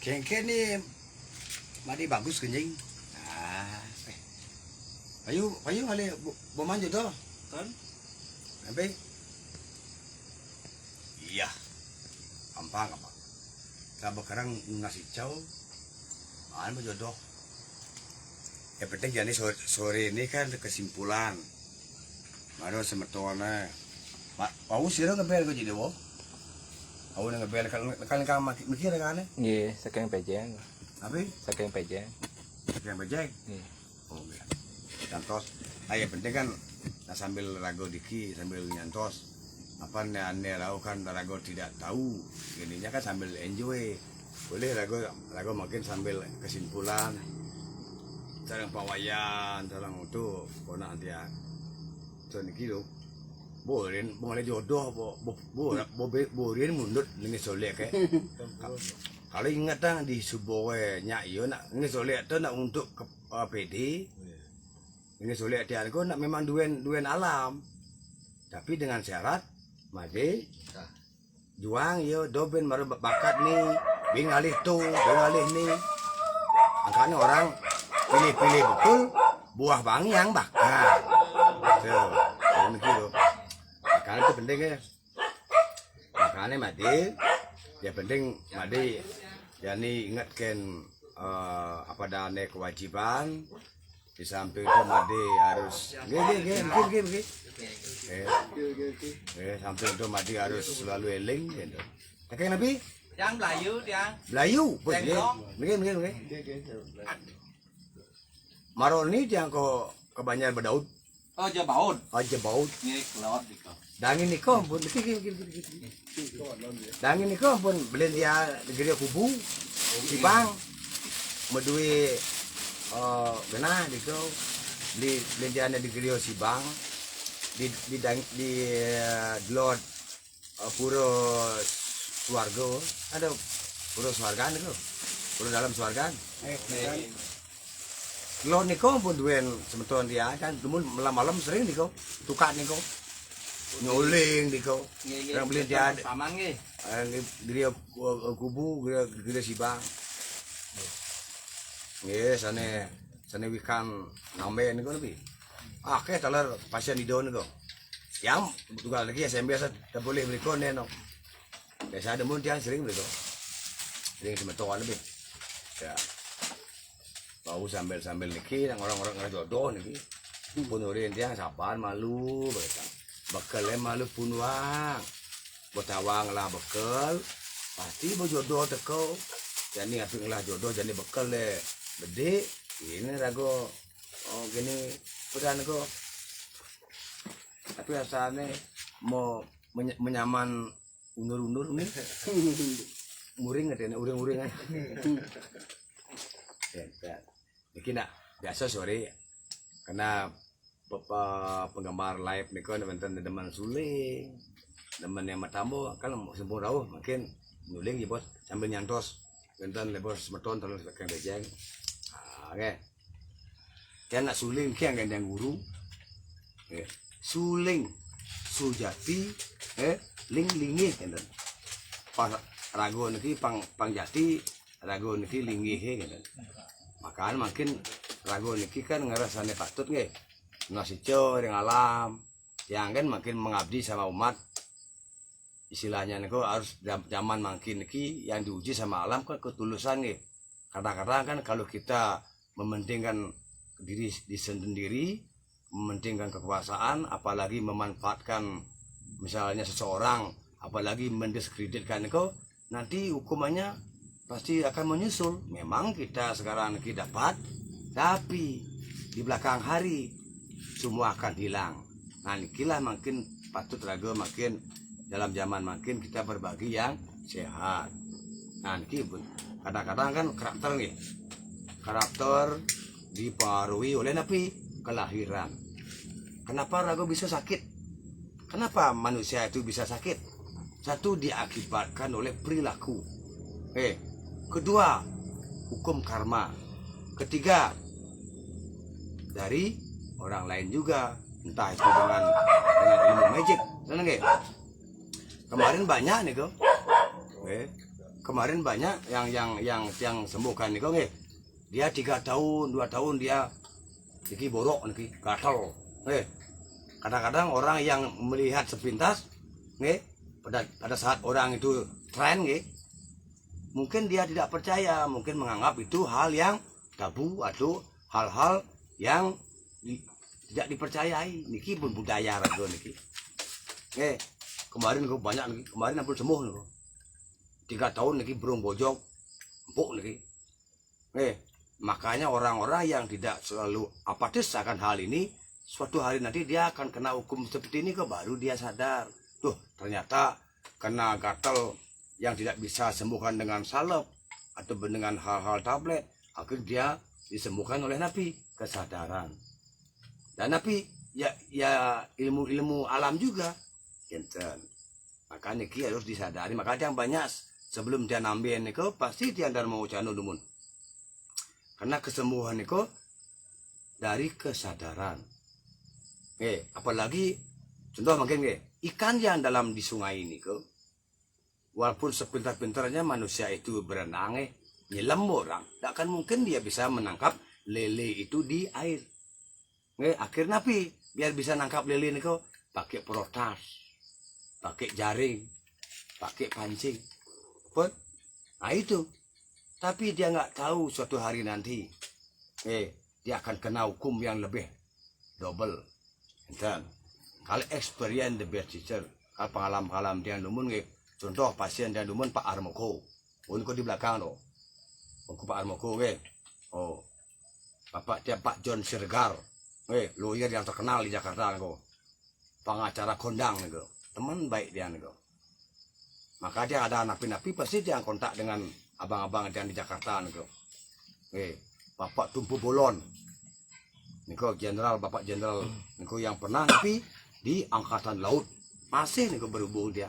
Kengke ni madi bagus kenying. Nah, payu kali bomanjo to. Kan? Sampai. Iya. Gampang. Kita sekarang ngasih caw. Anu jodoh. Ya penting jadi sore ini kan kesimpulan. Baru semetone. Pau sih ngebel kok jadi wo. Aku ngebel kan mikir kan? Nggih, saking pejeng. Apa? Saking pejeng. Saking pejeng. Nggih. Oh, iya. Nyantos. Yang penting kan sambil rago diki sambil nyantos. Apa ane rago kan rago tidak tahu. Ininya kan sambil enjoy. Boleh rago makin sambil kesimpulan. Sareng pawayan, sareng itu kona dia. Tuh niki lho. Boleh jodoh, boleh mundur dengan solek ke. Kalau ingat di sebuah nyak yo nak dengan solek tu nak untuk PD. Dengan solek dia aku nak memang duen alam. Tapi dengan syarat made juang yo doben baru bakat nih, bing alih ni. Angkanya orang pilih betul buah bang yang bakar. Tuh, begitu. Karena itu penting ya. Makanya mati, ya penting mati. Yani ingatkan apa dana kewajiban. Di samping itu mati harus, mungkin. Samping itu mati harus selalu eling. Gitu. Oke nabi? Yang Belayu, mungkin. Maroni yang kebanyakan berdaud. Oh, Jabaud. Jabaud. Ini kelawat diko. Dangin ni kau pun, Dangin ni kau pun beli dia negeri kubu, Sibang, medui genah di kau, beli dia negeri Sibang, di Lord pura Swarga, ada pura Swarga ni kau, pura dalam Swarga. Lord ni kau pun duen semeton dia kan, malam sering di kau, tukar ni kau. Nyuling di kau, orang beli dia Paman nggih. Geria kubu, geria Sibang. Yes, sana wikan nambe ni kau lebih. Oke, talar pasien di don kau. Yang juga lagi SMP biasa tak boleh beli kau neno. Biasa ada muntian sering beli kau. Sering cuma tuan lebih. Ya, bau sambil niki, orang-orang jodoh niki. Punurin dia sabar malu berita. Bekal malu pun wang, botawang lah bekal, pasti berjodoh teko. Jadi apik lah jodoh jadi bekal le, bede. Ini rago, gini peran ko. Tapi asalnya mau menyaman undur nih, muring katanya uring kan. Mungkin nak biasa sore, karena penggemar live nih kan teman suling, teman yang matambo kalau sempurna makin nuling ya bos sambil nyantos benten lebos meton terus kang bejeng. Oke. Kan nak suling kian gandeng guru. Suling sujati ling-lingi enten. Pas rago niki pang jati rago niki lingi enten. Makanya makin rago niki kan ngerasane patut nggih. Ngasih dengan alam yang kan makin mengabdi sama umat istilahnya nih harus zaman makin niki yang diuji sama alam kan ketulusan nih kadang-kadang kan kalau kita mementingkan diri sendiri mementingkan kekuasaan apalagi memanfaatkan misalnya seseorang apalagi mendiskreditkan itu nanti hukumannya pasti akan menyusul. Memang kita sekarang niki dapat tapi di belakang hari semua akan hilang. Nah, inilah makin patut raga makin dalam zaman makin kita berbagi yang sehat. Nah, ini kadang-kadang kan karakter nih. Karakter dipengaruhi oleh napi kelahiran. Kenapa raga bisa sakit? Kenapa manusia itu bisa sakit? Satu diakibatkan oleh perilaku. Kedua, hukum karma. Ketiga, dari orang lain juga, entah itu dengan ilmu magic, seneng gak? Kemarin banyak nih kok, Kemarin banyak yang sembuhkan nih kok, dia 3 tahun 2 tahun dia niki borok niki gatal. Kadang-kadang orang yang melihat sepintas, pada saat orang itu tren, mungkin dia tidak percaya, mungkin menganggap itu hal yang tabu atau hal-hal yang tidak dipercayai. Niki pun budaya rago niki. Kemarin kok banyak niki, kemarin ampun sembuh nih. 3 tahun niki burung bojok, empuk niki. Makanya orang-orang yang tidak selalu apatis akan hal ini, suatu hari nanti dia akan kena hukum seperti ini kok, baru dia sadar. Tuh, ternyata kena gatal yang tidak bisa sembuhkan dengan salep atau dengan hal-hal tablet, akhirnya dia disembuhkan oleh Nabi, kesadaran. Dan Nabi ya ilmu alam juga, enten. Maka niki harus disadari. Maka yang banyak sebelum dia nambahin niko pasti dia ndar mau jano dumun. Karena kesembuhan niko dari kesadaran. Apalagi contoh mungkin ikan yang dalam di sungai ini kok, walaupun sepintar-pintarnya manusia itu berenang, nyelam orang, tak akan mungkin dia bisa menangkap lele itu di air. Akhirnya Nabi biar bisa nangkap lele ini kok pakai protas, pakai jaring, pakai pancing, pun, nah itu. Tapi dia nggak tahu suatu hari nanti, dia akan kena hukum yang lebih double. Dan kalau experience the best teacher, kalau pengalaman dia dumun, contoh pasien dia dumun Pak Armoko, di belakang loh, Pak Armoko, oh, bapak dia Pak John Sirgar, lawyer yang terkenal di Jakarta, pengacara kondang, teman baik dia, maka dia ada napi-napi pasti dia kontak dengan abang-abang yang di Jakarta, Bapak Tumpu Bolon, jenderal, Bapak jenderal, yang pernah napi di angkatan laut, masih berhubung dia,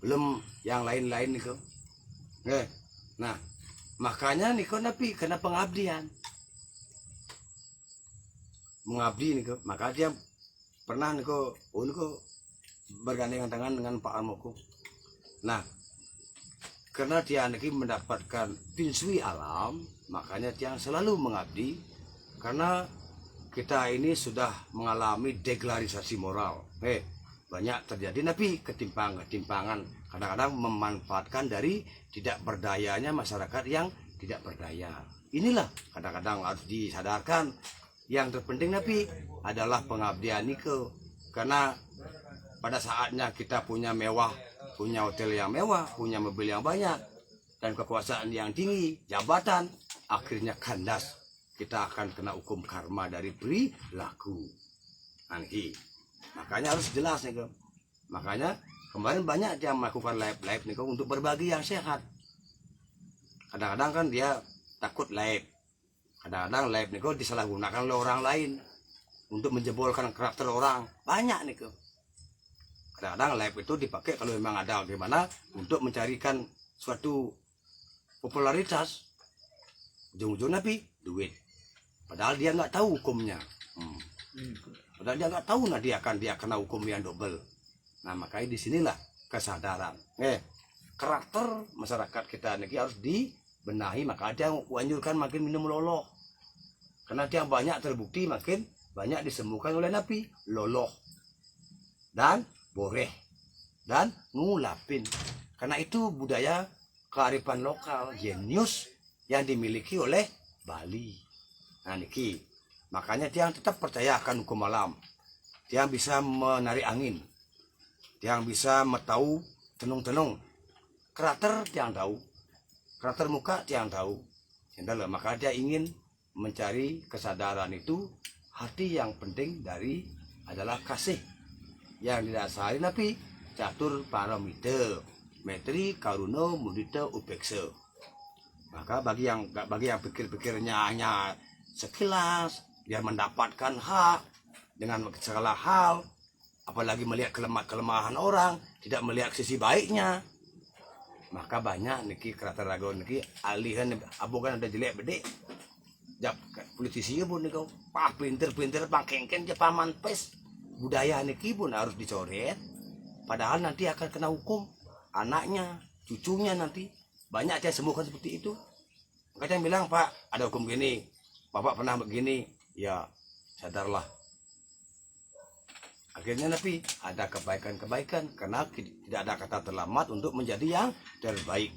belum yang lain-lain nah makanya napi kena pengabdian, mengabdi maka dia pernah bergandengan tangan dengan Pak Armoko. Nah, karena dia mendapatkan pinsui alam, makanya dia selalu mengabdi. Karena kita ini sudah mengalami deklarisasi moral, banyak terjadi tapi ketimpangan, kadang-kadang memanfaatkan dari tidak berdayanya masyarakat yang tidak berdaya. Inilah kadang-kadang harus disadarkan. Yang terpenting tapi adalah pengabdian niko, karena pada saatnya kita punya mewah, punya hotel yang mewah, punya mobil yang banyak, dan kekuasaan yang tinggi, jabatan, akhirnya kandas. Kita akan kena hukum karma dari perilaku. Nanti, makanya harus jelas nih, makanya kemarin banyak yang melakukan live nih untuk berbagi yang sehat. Kadang-kadang kan dia takut live. Kadang-kadang live nih disalahgunakan oleh orang lain untuk menjebolkan karakter orang. Banyak nih. Kadang-kadang live itu dipakai kalau memang ada gimana untuk mencarikan suatu popularitas. Ujung-ujungnya duit. Padahal dia nggak tahu hukumnya. Padahal dia nggak tahu dia kena hukum yang double. Nah makanya disinilah kesadaran. Karakter masyarakat kita ini harus dibenahi. Maka ada yang anjurkan makin minum loloh. Karena dia banyak terbukti makin banyak disembuhkan oleh Nabi. Loloh dan boreh dan ngulapin. Karena itu budaya kearifan lokal, jenius yang dimiliki oleh Bali. Nah niki, makanya dia tetap percaya akan hukum alam. Dia bisa menarik angin, dia bisa tahu tenung-tenung. Karakter dia tahu, karakter muka dia tahu. Maka dia ingin mencari kesadaran itu. Hati yang penting dari adalah kasih yang didasari Nabi catur paramita, metri, karuna, mudita, upeksa. Maka bagi yang pikir-pikirnya hanya sekilas, dia mendapatkan hak dengan segala hal, apalagi melihat kelemahan orang, tidak melihat sisi baiknya, maka banyak niki karakter rago niki alihan abogan ada jelek bede. Jap politisi pun nih kau, pinter pangkengken je paman pes, budaya niki pun harus dicoret. Padahal nanti akan kena hukum anaknya, cucunya nanti banyak yang sembuhkan seperti itu. Makanya yang bilang, Pak, ada hukum gini, Bapak pernah begini, ya sadarlah. Akhirnya nanti ada kebaikan-kebaikan karena tidak ada kata terlambat untuk menjadi yang terbaik.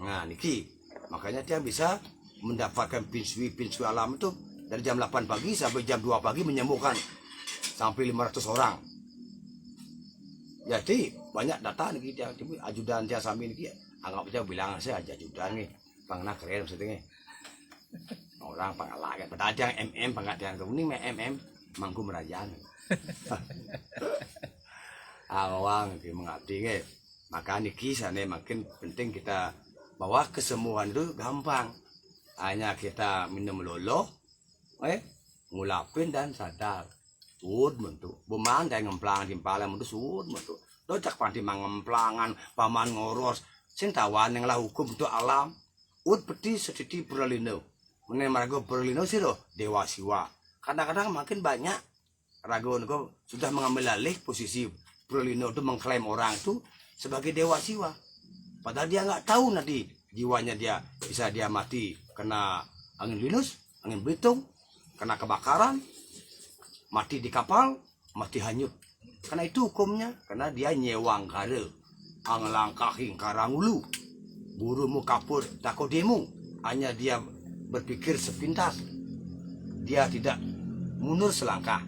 Nah, niki makanya dia bisa mendapatkan pinsui alam itu dari jam 8 pagi sampai jam 2 pagi menyembuhkan sampai 500 orang. Jadi banyak data niki dia ajudan dia sambil niki anggap aja bilang saya ajudan nih, pangna keren maksudnya. Orang pangalak kan, padahal dia pangkat yang kuning mangku merajaan. Awang itu mengabdi nge. Maka niki sana makin penting kita bahwa kesembuhan itu gampang. Hanya kita minum lolo, ngulapin dan sadar. Sud bentuk. Buman dan ngemplang timpalan itu sud bentuk. Dojak panti mangemplangan, paman ngoros. Sintawan yang lah hukum untuk alam. Ud peti sediti perlino. Menemarago perlino sih loh dewa siwa. Kadang-kadang makin banyak Ragon kok sudah mengambil alih posisi Prolino itu mengklaim orang itu sebagai dewa siwa. Padahal dia nggak tahu nanti jiwanya dia bisa dia mati kena angin Linus, angin Belitung, kena kebakaran, mati di kapal, mati hanyut. Karena itu hukumnya, karena dia nyewang kare, anglangkahin karangulu, burumu kapur takodemu, hanya dia berpikir sepintas, dia tidak mundur selangkah.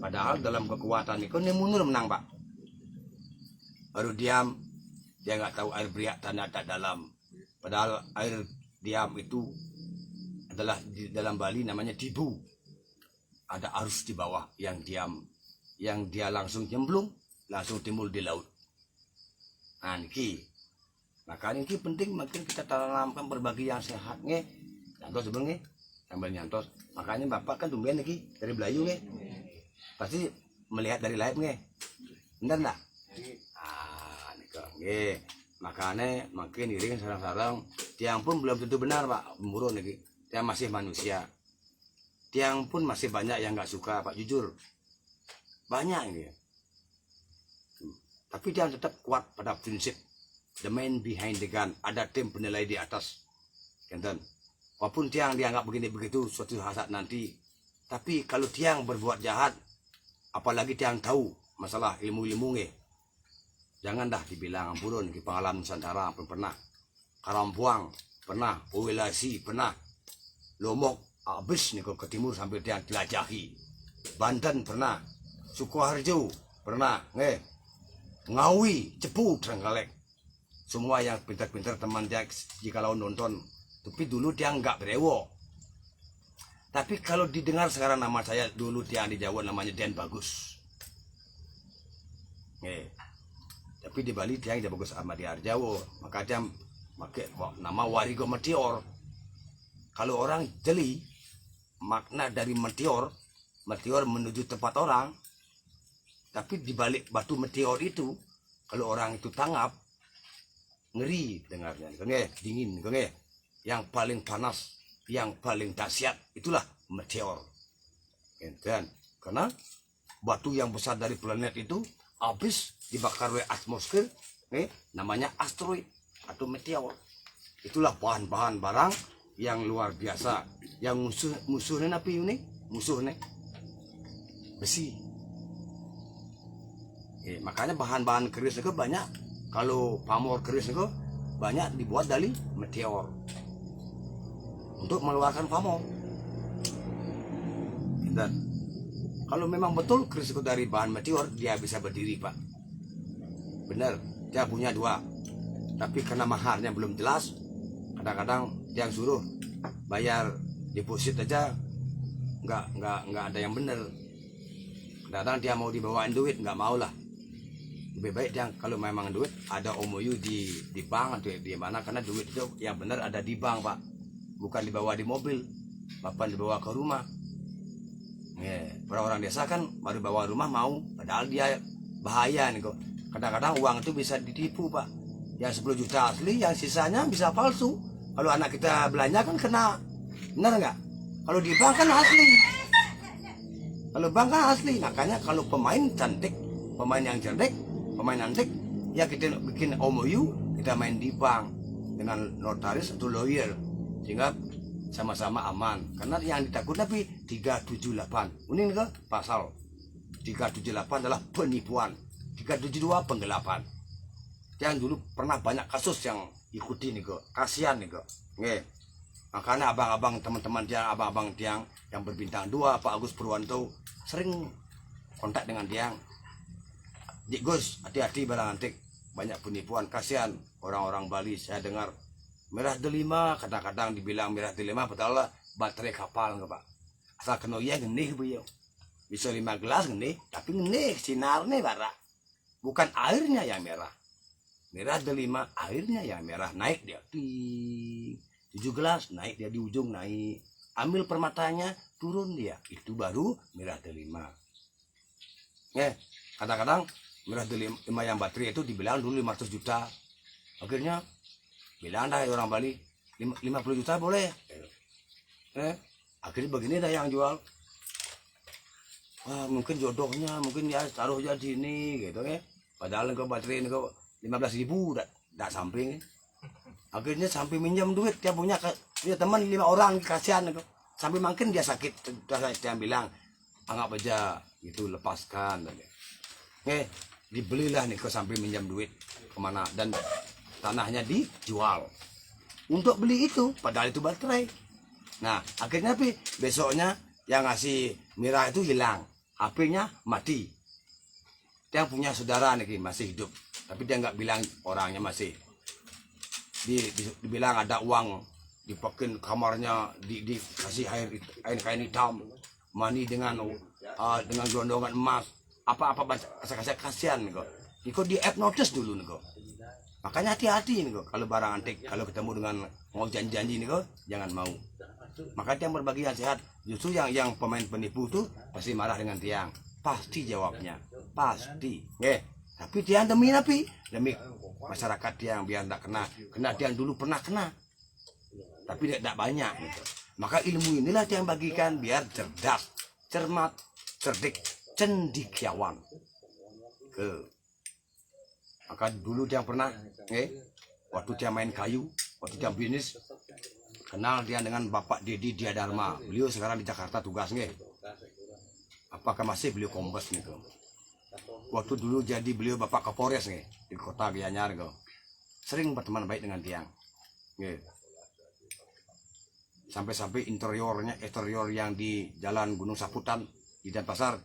Padahal dalam kekuatan itu ini mundur menang, Pak. Baru diam, dia nggak tahu air beriak tanah tak dalam. Padahal air diam itu adalah di dalam Bali namanya dibu. Ada arus di bawah yang diam, yang dia langsung nyemplung, langsung timbul di laut. Nah, niki. Maka niki penting makin kita tanamkan berbagi yang sehat nge. Nyantos sebenarnya sambil nyantos. Makanya Bapak kan tumben niki dari Belayu nge. Pasti melihat dari live nge. Benar enggak? Ah, nika nge. Makanya makin iring sarang-sarang tiang pun belum tentu benar, Pak. Murun niki. Tiang masih manusia. Tiang pun masih banyak yang nggak suka, Pak, jujur. Banyak ini. Tapi dia tetap kuat pada prinsip the man behind the gun. Ada tim penilai di atas. Kenten. Walaupun tiang dianggap begini begitu suatu saat nanti, tapi kalau tiang berbuat jahat, apalagi tiang tahu masalah ilmu-ilmu nge, jangan dah dibilang ampun di pengalaman Nusantara pernah, Karampuang pernah, Uwilasi pernah, Lombok habis nih ke timur sampai tiang jelajahi, Banten pernah, Sukoharjo pernah, nge, Ngawi, Cepu, Trenggalek, semua yang pintar-pintar teman dia jikalau nonton. Tapi dulu dia nggak berewo. Tapi kalau didengar sekarang nama saya dulu dia di Jawa namanya Den Bagus. Tapi di Bali dia yang bagus sama di Jawa. Maka dia pakai nama Warigo Meteor. Kalau orang jeli makna dari meteor, meteor menuju tempat orang. Tapi di balik batu meteor itu, kalau orang itu tanggap, ngeri dengarnya. Dingin, yang paling panas, yang paling dahsyat itulah meteor. Dan karena batu yang besar dari planet itu habis dibakar oleh atmosfer, namanya asteroid atau meteor. Itulah bahan-bahan barang yang luar biasa. Yang musuhnya apa ini? Musuhnya besi. Makanya bahan-bahan keris itu banyak. Kalau pamor keris itu banyak dibuat dari meteor. Untuk mengeluarkan pamor. Dan kalau memang betul keris itu dari bahan meteor, dia bisa berdiri, Pak. Benar, dia punya dua. Tapi karena maharnya belum jelas, kadang-kadang dia suruh bayar deposit aja, nggak ada yang benar. Kadang-kadang dia mau dibawain duit, nggak mau lah. Lebih baik dia kalau memang duit ada MOU di bank atau di mana, karena duit itu yang benar ada di bank, Pak. Bukan dibawa di mobil, bapak dibawa ke rumah. Orang desa kan baru bawa rumah mau, padahal dia bahaya nih kok. Kadang-kadang uang itu bisa ditipu, Pak. Yang 10 juta asli, yang sisanya bisa palsu. Kalau anak kita belanja kan kena, benar nggak? Kalau di bank kan asli. Kalau bank kan asli, makanya kalau pemain cantik, pemain yang cerdik, pemain antik, ya kita bikin MOU, kita main di bank dengan notaris atau lawyer sehingga sama-sama aman. Karena yang ditakut tapi 378 unik nih pasal 378 adalah penipuan, 372 penggelapan. Yang dulu pernah banyak kasus yang ikuti nih kasihan nih nggih. Makanya abang-abang teman-teman tiang, abang-abang tiang yang berbintang 2, Pak Agus Purwanto sering kontak dengan tiang. Dik Gus, hati-hati barang antik, banyak penipuan, kasihan orang-orang Bali. Saya dengar merah delima, kadang-kadang dibilang merah delima, padahal lah baterai kapal nggak Pak. Asal kena iya ngenih beliau. Bisa 5 gelas ngenih, tapi ngenih sinarnya bara. Bukan airnya yang merah. Merah delima, airnya yang merah, naik dia. 7 gelas naik dia di ujung naik. Ambil permatanya, turun dia. Itu baru merah delima. Kadang-kadang merah delima yang baterai itu dibilang dulu 500 juta. Akhirnya bilang dah orang Bali 50 juta boleh. Akhirnya begini dah yang jual. Wah, mungkin jodohnya, mungkin ya taruh aja di ini gitu ya. Padahal ke baterai ke 15.000 tak samping. Akhirnya sampai minjam duit dia punya teman 5 orang kasihan itu. Sampai makin dia sakit, dia bilang anggap aja itu lepaskan. Dibelilah nih sampai minjam duit kemana dan tanahnya dijual untuk beli itu, padahal itu baterai. Nah akhirnya besoknya yang ngasih mirah itu hilang, HP-nya mati. Dia punya saudara nih masih hidup, tapi dia nggak bilang orangnya masih. Dibilang ada uang dipakai kamarnya, dikasih air kain hitam, mani dengan gelondongan emas, apa kasih kasihan nih kok. Niko di hypnotis dulu nih kok. Makanya hati-hati nih kok kalau barang antik, kalau ketemu dengan mau janji-janji nih kok jangan mau. Makanya yang berbagi yang sehat, justru yang pemain penipu tuh pasti marah dengan tiang, pasti jawabnya, pasti. Tapi tiang demi masyarakat tiang biar tidak kena tiang dulu pernah kena, tapi tidak banyak gitu. Maka ilmu inilah tiang bagikan biar cerdas, cermat, cerdik, cendikiawan. Maka dulu tiang pernah, waktu tiang main kayu, waktu tiang bisnis, kenal dia dengan Bapak Dedi Diadharma. Beliau sekarang di Jakarta tugas apakah masih beliau kombes nih waktu dulu jadi beliau Bapak Kapolres di kota Gianyar sering berteman baik dengan tiang. Sampai-sampai eksterior yang di Jalan Gunung Saputan di Denpasar,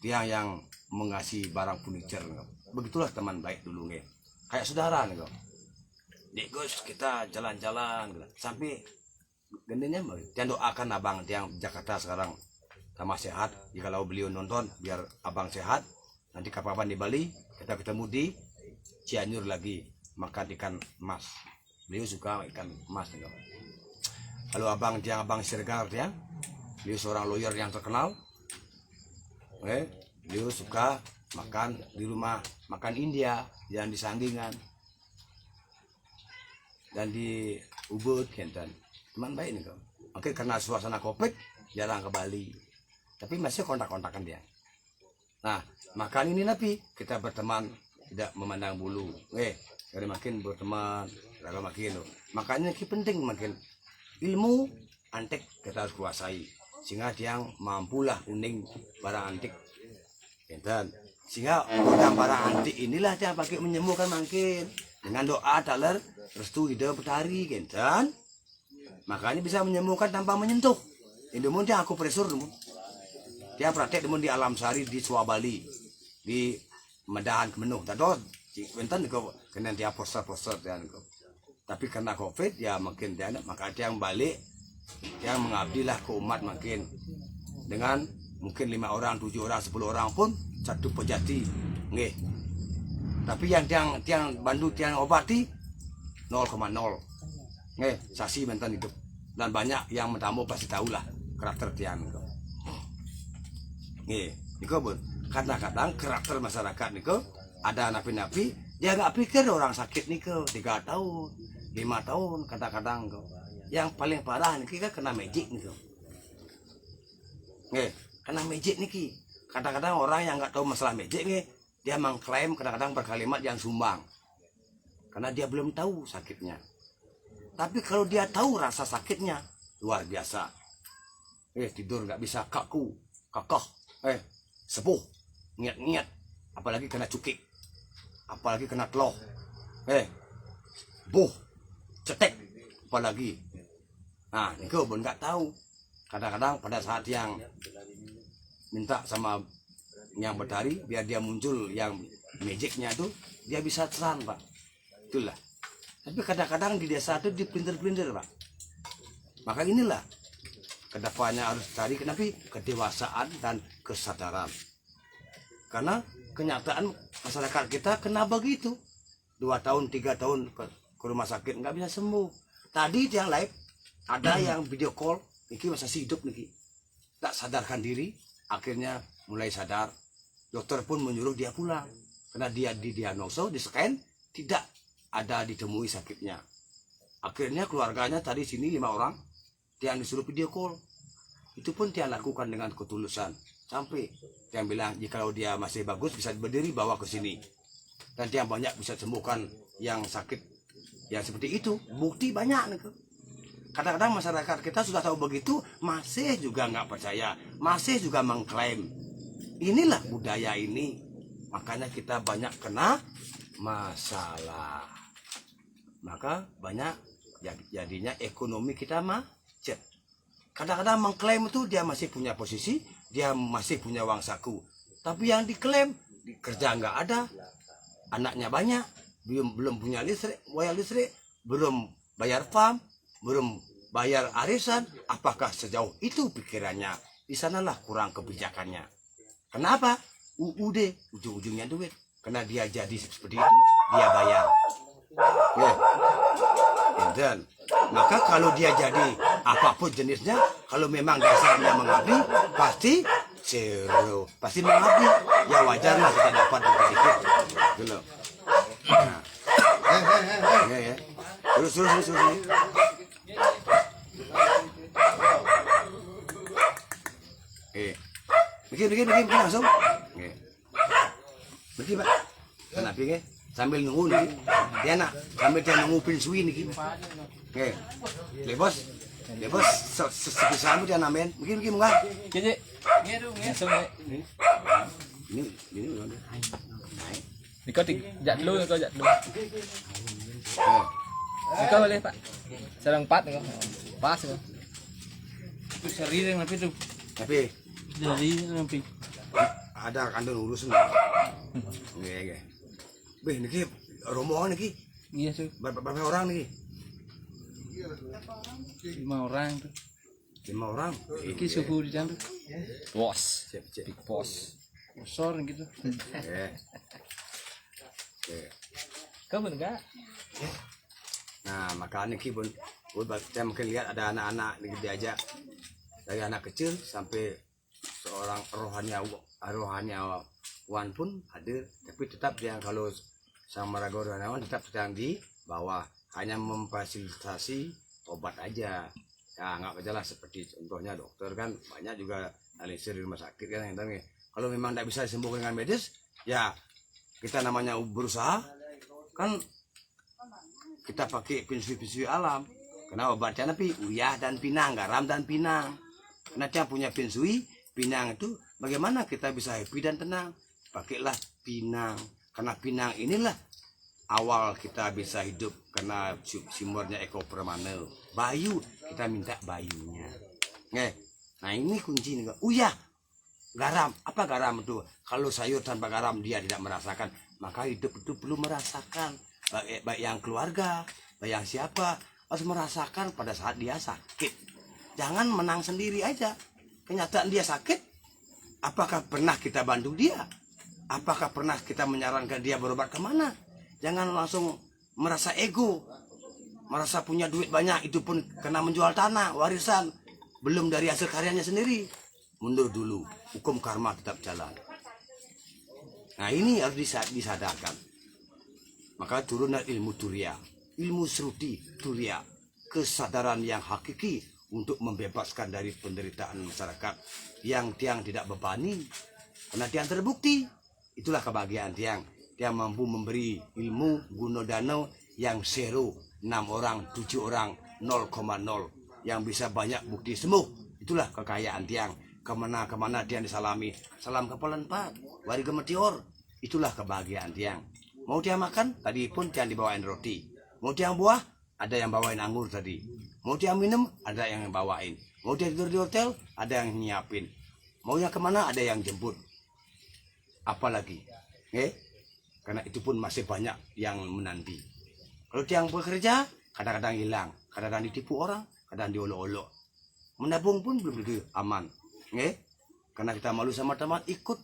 tiang yang mengasih barang furniture. Begitulah teman baik dulu kayak saudara Dik Gus, kita jalan-jalan sampai gendenya tiang doakan abang tiang Jakarta sekarang sama sehat. Jikalau beliau nonton biar abang sehat, nanti kapan di Bali kita ketemu di Cianjur lagi makan ikan emas. Beliau suka ikan emas Kalau abang Siregar tiang, beliau seorang lawyer yang terkenal. Beliau suka makan di rumah makan India yang di Sanggingan dan di Ubud teman baik nih Oke, karena suasana Covid jarang ke Bali, tapi masih kontak-kontakan dia. Nah, makan ini kita berteman tidak memandang bulu. Dari makin berteman, makin makanya ini penting makin ilmu antik kita harus kuasai sehingga dia mampulah uning barang antik. Sehingga barang antik inilah yang pakai menyembuhkan makin dengan doa taler restu ide petari makanya bisa menyembuhkan tanpa menyentuh. Indomun dia aku presur dia praktek di Alam Sari di Suabali di Medahan Kemenuh tato wenten kena dia poster-poster tapi karena Covid ya makin dia maka dia yang balik dia mengabdilah ke umat makin dengan mungkin 5 orang, 7 orang, 10 orang pun satu pejati tapi yang bantu tiang obati 0,0 sasi mentan hidup dan banyak yang mentamu pasti tahulah karakter tiang kadang-kadang karakter masyarakat ada napi-napi dia nggak pikir orang sakit 3 tahun 5 tahun kadang-kadang yang paling parah kita kena magic kena magic kadang-kadang orang yang nggak tahu masalah magic dia mengklaim kadang-kadang berkalimat yang sumbang. Karena dia belum tahu sakitnya. Tapi kalau dia tahu rasa sakitnya, luar biasa. Tidur nggak bisa kaku, kakah, sepuh, ngiat-ngiat. Apalagi kena cukik, apalagi kena teloh, buh, cetek, apalagi. Nah, ini kau pun nggak tahu. Kadang-kadang pada saat yang minta sama yang bertari, biar dia muncul yang magicnya itu, dia bisa terang, Pak. Itulah. Tapi kadang-kadang di desa itu dipelintir-pelintir, Pak. Maka inilah kedepannya harus cari kenapa kedewasaan dan kesadaran. Karena kenyataan masyarakat kita kena begitu. 2 tahun, 3 tahun ke rumah sakit nggak bisa sembuh. Tadi yang live ada yang video call, niki masih hidup niki. Tak sadarkan diri, akhirnya mulai sadar. Dokter pun menyuruh dia pulang karena dia didiagnosa, di scan tidak ada ditemui sakitnya. Akhirnya keluarganya tadi sini 5 orang yang disuruh video call. Itu pun dia lakukan dengan ketulusan. Sampai dia bilang jika dia masih bagus bisa berdiri bawa ke sini. Dan dia banyak bisa sembuhkan yang sakit yang seperti itu. Bukti banyak. Kadang-kadang masyarakat kita sudah tahu begitu, masih juga nggak percaya, masih juga mengklaim. Inilah budaya ini. Makanya kita banyak kena masalah. Maka banyak jadinya ekonomi kita macet. Kadang-kadang mengklaim itu dia masih punya posisi, dia masih punya uang saku. Tapi yang diklaim kerja nggak ada, anaknya banyak, belum punya listrik, wayar listrik, belum bayar farm, belum bayar arisan. Apakah sejauh itu pikirannya? Di sanalah kurang kebijakannya. Kenapa? UUD ujung-ujungnya duit. Karena dia jadi seperti itu, dia bayar. Dan maka kalau dia jadi apapun jenisnya, kalau memang dasarnya mengabdi, pasti seru, pasti mengabdi. Ya wajar lah kita dapat dikit-dikit, gitu. Nah. Ya. Terus. Bikin langsung. Bikin, Pak. Kenapa ya? Sambil nunggu nih. Dia nak sambil dia nunggu pinsui nih. Oke. Lebos sepisamu dia namain. Bikin enggak? Jadi, langsung Ini udah. Ni kau jak dulu, kau jak dulu. Kau boleh Pak. Sarang 4 kau. Pas kau. Itu seri yang tapi itu. Tapi Jadi nanti. ada kandung urusan. Oke. Beh, niki rombongan niki. Iya tuh. Berapa orang niki? 5 orang tuh. 5 orang. Iki suhu di sana tuh. Bos. Cek. Big boss. Besar gitu. Oke. Kau pun enggak? Nah, makanya niki pun saya mungkin lihat ada anak-anak niki diajak dari anak kecil sampai seorang rohaniawan pun hadir, tapi tetap yang kalau sama raga rohaniawan tetap sedang di bawah, hanya memfasilitasi obat aja. Ya nggak jelas seperti contohnya dokter kan banyak juga analisis di rumah sakit kan yang tahu. Kalau memang tidak bisa disembuhkan dengan medis, ya kita namanya berusaha kan kita pakai pinsui alam. Karena obatnya tapi uyah dan pinang, garam dan pinang. Karena dia punya pinsui pinang itu bagaimana kita bisa happy dan tenang? Pakailah pinang. Karena pinang inilah awal kita bisa hidup karena sumbernya Eko Permane. Bayu, kita minta bayunya. Nah ini kunci nih. Uyah, garam. Apa garam itu? Kalau sayur tanpa garam dia tidak merasakan. Maka hidup itu perlu merasakan. Baik yang keluarga, baik yang siapa harus merasakan pada saat dia sakit. Jangan menang sendiri aja. Kenyataan dia sakit, apakah pernah kita bantu dia? Apakah pernah kita menyarankan dia berobat kemana? Jangan langsung merasa ego, merasa punya duit banyak, itu pun kena menjual tanah, warisan, belum dari hasil karyanya sendiri. Mundur dulu, hukum karma tetap jalan. Nah ini harus disadarkan. Maka turunlah ilmu turia, ilmu sruti turia, kesadaran yang hakiki untuk membebaskan dari penderitaan masyarakat yang tiang tidak bebani. Karena tiang terbukti Itulah kebahagiaan tiang. Tiang mampu memberi ilmu guna danau yang 0, 6 orang, 7 orang, 0,0 yang bisa banyak bukti semua. Itulah kekayaan tiang. Kemana-kemana tiang disalami. Salam kepalan Pak, warga Meteor. Itulah kebahagiaan tiang. Mau tiang makan, tadi pun tiang dibawain roti. Mau tiang buah, ada yang bawain anggur tadi. Mau tiang minum, ada yang bawain. Mau tiang tidur di hotel, ada yang nyiapin. Mau yang kemana, ada yang jemput. Apalagi, karena itu pun masih banyak yang menanti. Kalau tiang bekerja, kadang-kadang hilang, kadang-kadang ditipu orang, kadang diolok-olok. Menabung pun belum tentu aman, karena kita malu sama teman, ikut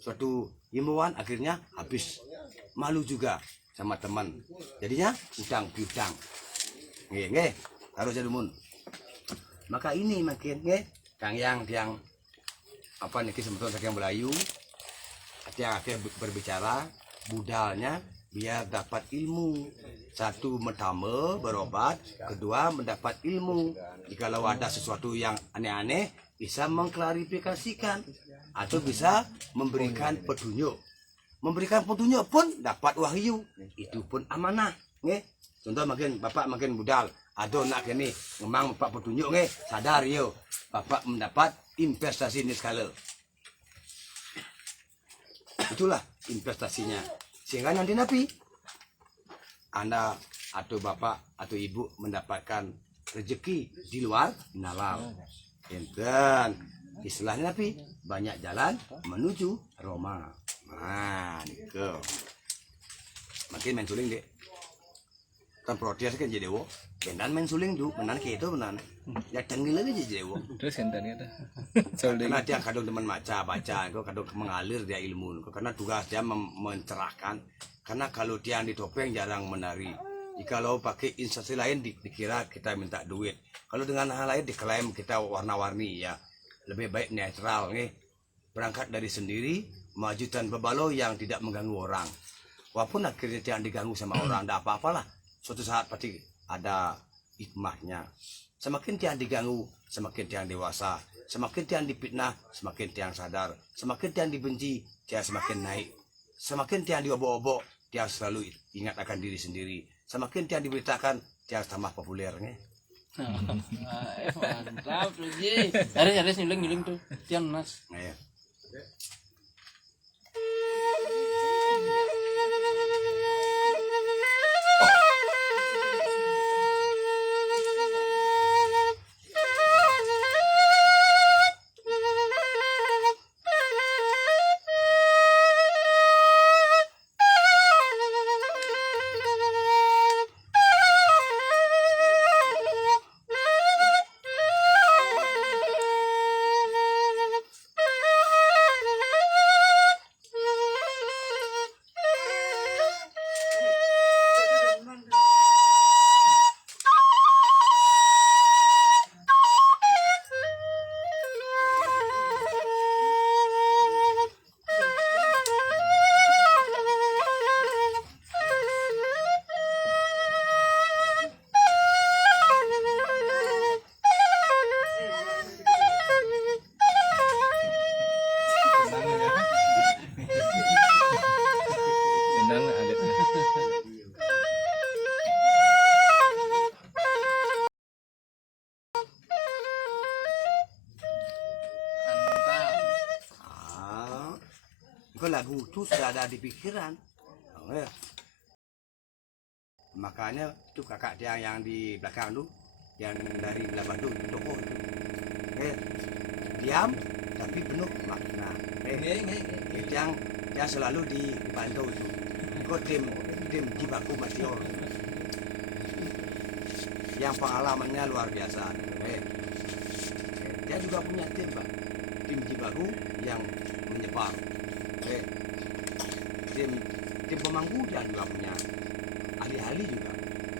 suatu himbauan akhirnya habis, malu juga sama teman, jadinya utang piutang, harus jadi mun. Maka ini makin, kang yang tiang apa nih sebetulnya yang Melayu, tiang akhir berbicara budalnya biar dapat ilmu. Satu, pertama berobat, kedua mendapat ilmu. Jikalau ada sesuatu yang aneh-aneh, bisa mengklarifikasikan atau bisa memberikan petunjuk. Memberikan petunjuk pun dapat wahyu, itu pun amanah. Contoh makin bapak makin budal, aduh nak ini memang bapak petunjuk sadar yo, bapak mendapat investasi ini skala. Itulah investasinya. Sehingga nanti napi Anda atau bapak atau ibu mendapatkan rezeki di luar nalar. Enten istilahnya napi banyak jalan menuju Roma. Nah, itu. Makin main suling deh. Kan protes kan jadi wo. Bendan main suling ju, menan gitu menan. Ya tenggil aja jadi wo. Terus enten itu. Karena dia kadang teman baca, kok kadang mengalir dia ilmu. Karena tugas dia mencerahkan. Karena kalau dia di topeng jarang menari. Jikalau pakai instansi lain dikira kita minta duit. Kalau dengan hal lain diklaim kita warna-warni ya. Lebih baik netral Berangkat dari sendiri, maju tanpa balo yang tidak mengganggu orang. Walaupun akhirnya dia diganggu sama orang, tidak apa-apalah. Suatu saat pasti ada hikmahnya. Semakin dia diganggu, semakin dia dewasa. Semakin dia dipitnah, semakin dia sadar. Semakin dia dibenci, dia semakin naik. Semakin dia diobok-obok, dia selalu ingat akan diri sendiri. Semakin dia diberitakan, dia tambah populer. Mantap tuh Ji. Harus nyuling tuh. Tiang nas. Lagu itu sudah ada di pikiran. Makanya itu kakak dia yang di belakang tuh, yang dari Bandung toko. Diam tapi penuh makna. Yang selalu dipantau itu. Kok tim Jibaku Meteor. Yang pengalamannya luar biasa. Dia juga punya tim, Pak. Tim Jibaku yang menyebar. Tim pemangku dia juga punya ahli-ahli juga.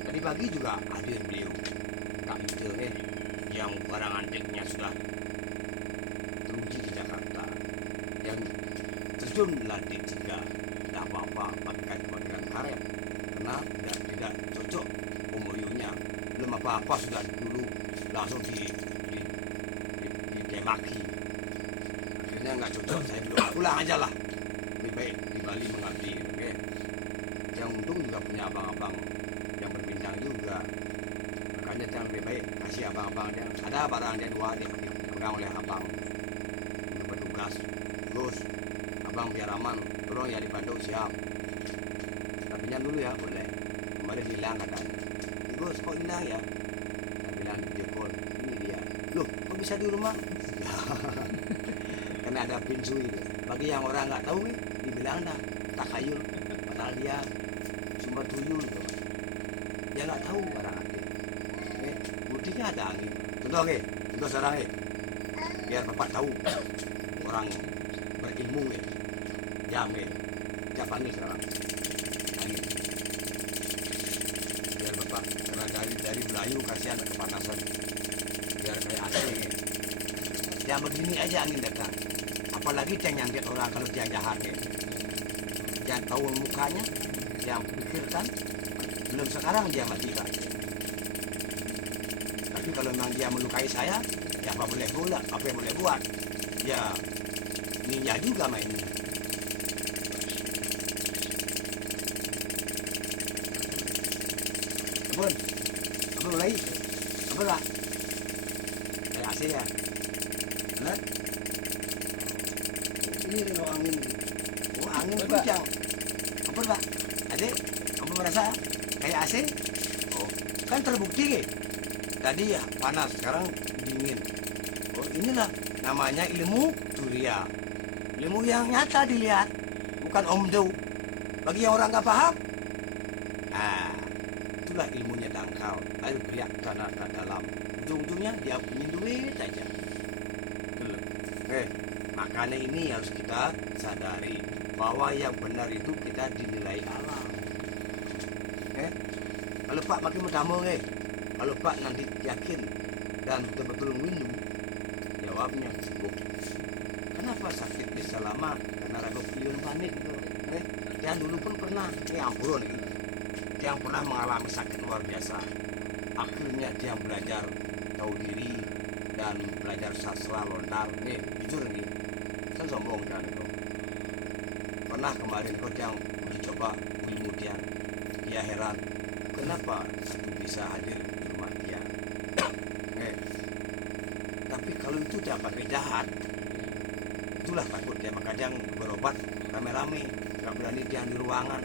Tadi pagi juga hadir beliau Kak Ide yang barang antiknya sudah teruji di Jakarta, yang terjun melatih juga tidak apa-apa pakai karet karena tidak cocok umurnya, belum apa-apa sudah dulu langsung ditemaki. Akhirnya nggak cocok, saya bilang pulang aja lah. baik di Bali mengabdi gitu, oke. Yang untung juga punya abang-abang yang berbintang juga, makanya yang lebih baik kasih abang-abang dia ada barang dia dua dipegang oleh abang untuk bertugas. Terus abang biar aman, tolong ya dibantu siap. Tapi pinjam dulu ya boleh. Kemarin hilang katanya. Gus kok hilang ya? Saya bilang di call ini dia. Loh kok bisa di rumah? Karena ada pincu itu. Bagi yang orang nggak tahu nih, dibilang dah takayul, padahal dia cuma tuyul gitu. Dia nggak tahu barang ada. Buktinya ada angin. Contoh contoh sekarang biar bapak tahu orang berilmu jam saya panggil sekarang angin. Biar bapak karena dari Melayu kasihan kepanasan, biar kayak asing yang begini aja angin datang. Apalagi yang nyangkit orang kalau dia jahat yang tahu mukanya, yang pikirkan belum sekarang dia mati Pak. Tapi kalau memang dia melukai saya, ya apa boleh buat, apa yang boleh buat? Ya ninja juga mainnya. Ampun, apa mulai? Apa lah? Kayak AC ya? Benar? Ini loh angin. Oh angin kencang. Apa Pak? Adik, kamu merasa kayak AC? Oh, kan terbukti tadi ya panas, sekarang dingin. Oh inilah namanya ilmu Turiya. Ilmu yang nyata dilihat, bukan omdo. Bagi yang orang nggak paham, itulah ilmunya dangkal. Air beriak tanah ke dalam. Ujung-ujungnya dia punya duit aja. Makanya ini harus kita sadari bahwa yang benar itu kita dinilai alam. Kalau Pak makin mendamel kalau Pak nanti yakin dan betul-betul minum, jawabnya sembuh. Kenapa sakit bisa lama? Karena ragu pilihan panik itu. Yang dulu pun pernah, ampun yang pernah mengalami sakit luar biasa. Akhirnya dia belajar tahu diri dan belajar sastra lontar. Jujur kan sombong kan itu. Pernah kemarin kau yang uji coba ilmu dia heran kenapa satu bisa hadir di rumah dia. Tapi kalau itu dia pakai jahat, itulah takut dia makanya berobat rame-rame, nggak berani dia di ruangan,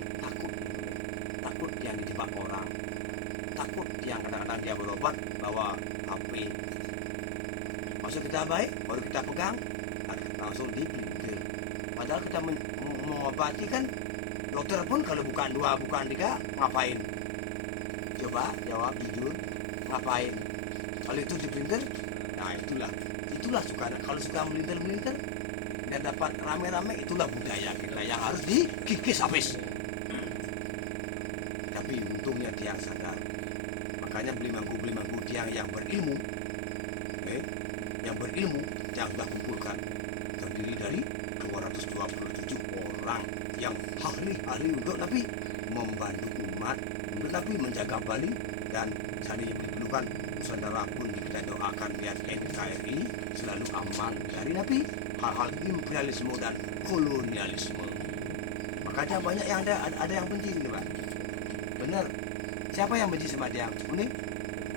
takut dia dijebak orang, takut yang kadang-kadang dia berobat bawa HP. Maksud kita baik, baru kita pegang langsung dipelintir. Padahal kita mengobati kan, dokter pun kalau bukan 2 bukan 3 ngapain? Coba jawab jujur, ngapain? Kalau itu dipelintir, nah itulah suka. Kalau suka melintir dan dapat rame-rame, itulah budaya kita yang harus dikikis habis. Tapi untungnya dia sadar, makanya beli mangku tiang yang berilmu, yang sudah kumpulkan terdiri dari 227 orang yang ahli untuk tapi membantu umat, untuk tapi menjaga Bali, dan seandainya diperlukan saudara pun kita doakan biar NKRI selalu aman dari nabi hal-hal imperialisme dan kolonialisme. Makanya banyak yang ada yang benci nih Pak. Benar. Siapa yang benci sama dia? Ini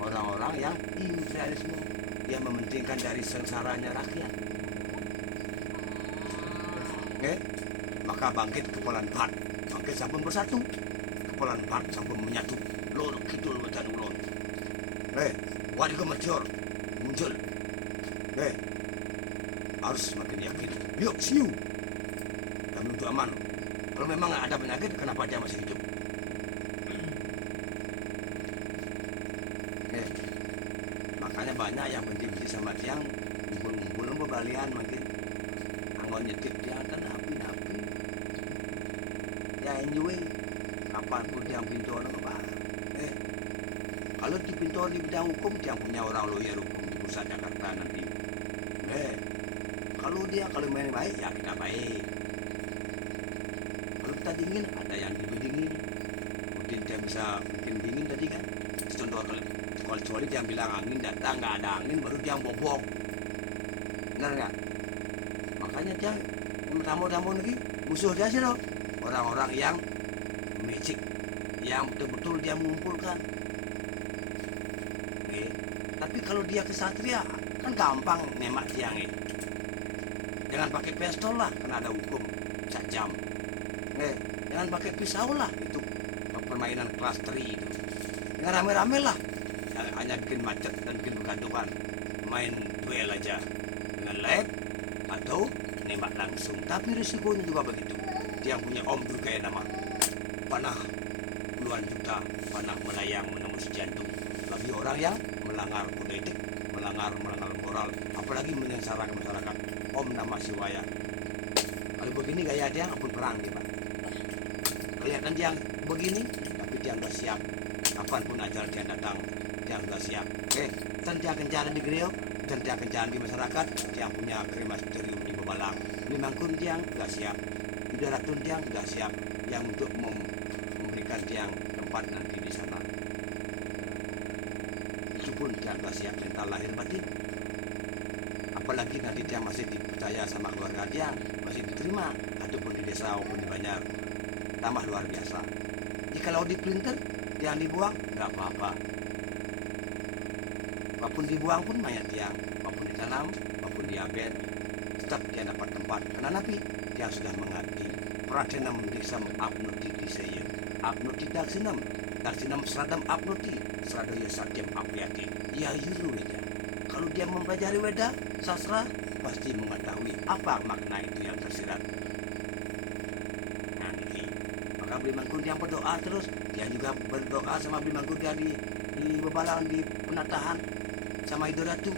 orang-orang yang imperialisme, yang mementingkan dari sengsaranya rakyat. Maka bangkit kepulan Bat, bangkit sampun bersatu, kepulan Bat sampun menyatu, lor kidul wetan ulon. Wadi kemajor muncul. Harus semakin yakin. Yuk siu. Kami untuk aman. Kalau memang ada penyakit, kenapa dia masih hidup? Makanya banyak yang benci sama tiang, ngumpul pembalian makin anggon nyetik dia kan api-api. Ya anyway, kapanpun tiang pintor apa? Kalau di pintor di bidang hukum, tiang punya orang lawyer hukum di pusat Jakarta nanti. Kalau main baik ya kita baik. Kalau kita dingin, ada yang lebih dingin. Mungkin dia bisa bikin dingin tadi kan. Contoh kalau kecuali dia bilang angin datang, nggak ada angin, baru dia bobok. Benar nggak? Makanya dia tamu-tamu lagi musuh dia sih loh, orang-orang yang magic, yang betul-betul dia mengumpulkan. Oke. Tapi kalau dia kesatria kan gampang nembak tiang. Jangan pakai pistol lah, karena ada hukum sajam. Jangan pakai pisau lah, itu permainan kelas 3 itu. Jangan rame-rame lah, hanya bikin macet dan bikin kegaduhan. Main duel aja dengan lab atau nembak langsung. Tapi risikonya juga begitu. Dia punya om juga ya nama panah puluhan juta, panah melayang menembus jantung. Bagi orang yang melanggar kode etik, melanggar moral, apalagi menyengsarakan masyarakat. Om nama Siwaya. Kalau begini gaya dia ampun perang dia, Pak. Kelihatan dia begini, tapi dia nggak siap. Kapanpun ajal dia datang, dia nggak siap. Dan dia akan jalan di Greo, dan dia akan jalan di masyarakat. Dia punya krematorium di Bebalang. Di Mangkun dia nggak siap. Di Daratun dia nggak siap. Yang untuk memberikan dia tempat nanti di sana. Itu pun dia nggak siap mental lahir batin. Apalagi nanti dia masih dipercaya sama keluarga dia, masih diterima, ataupun di desa maupun di Banjar, tambah luar biasa. Jikalau di Plinter dia dibuang, nggak apa-apa. Apapun dibuang pun mayat tiang, apapun ditanam, apapun diabet, tetap dia dapat tempat. Karena Nabi dia sudah mengabdi. Pradenam disam abnuti disaya, abnuti daksinam seradam abnuti, seradoya satyam apiati. Ya yuru aja. Kalau dia mempelajari Weda, sastra, pasti mengetahui apa makna itu yang tersirat. Nah, ini. Maka Bli Mangkun yang berdoa terus, dia juga berdoa sama Bli Mangkun dia di Bebalang, di Penatahan, sama Idoratu.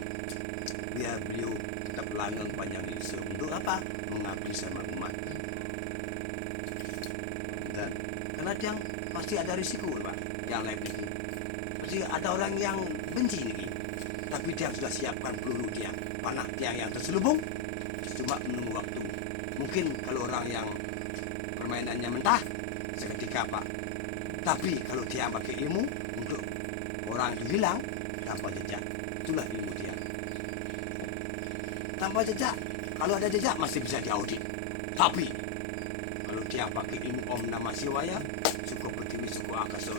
Biar beliau tetap langgeng panjang hidup. Untuk apa? Mengabdi sama umat. Dan karena dia pasti ada risiko, Pak, yang lain ini. Pasti ada orang yang benci nih. Tapi dia sudah siapkan peluru dia, panah dia yang terselubung, cuma menunggu waktu. Mungkin kalau orang yang permainannya mentah, seketika Pak. Tapi kalau dia pakai ilmu untuk orang itu hilang tanpa jejak, itulah ilmu dia. Tanpa jejak, kalau ada jejak masih bisa diaudit. Tapi kalau dia pakai ilmu Om Namah Siwaya, suku Pertiwi, suku Akasa,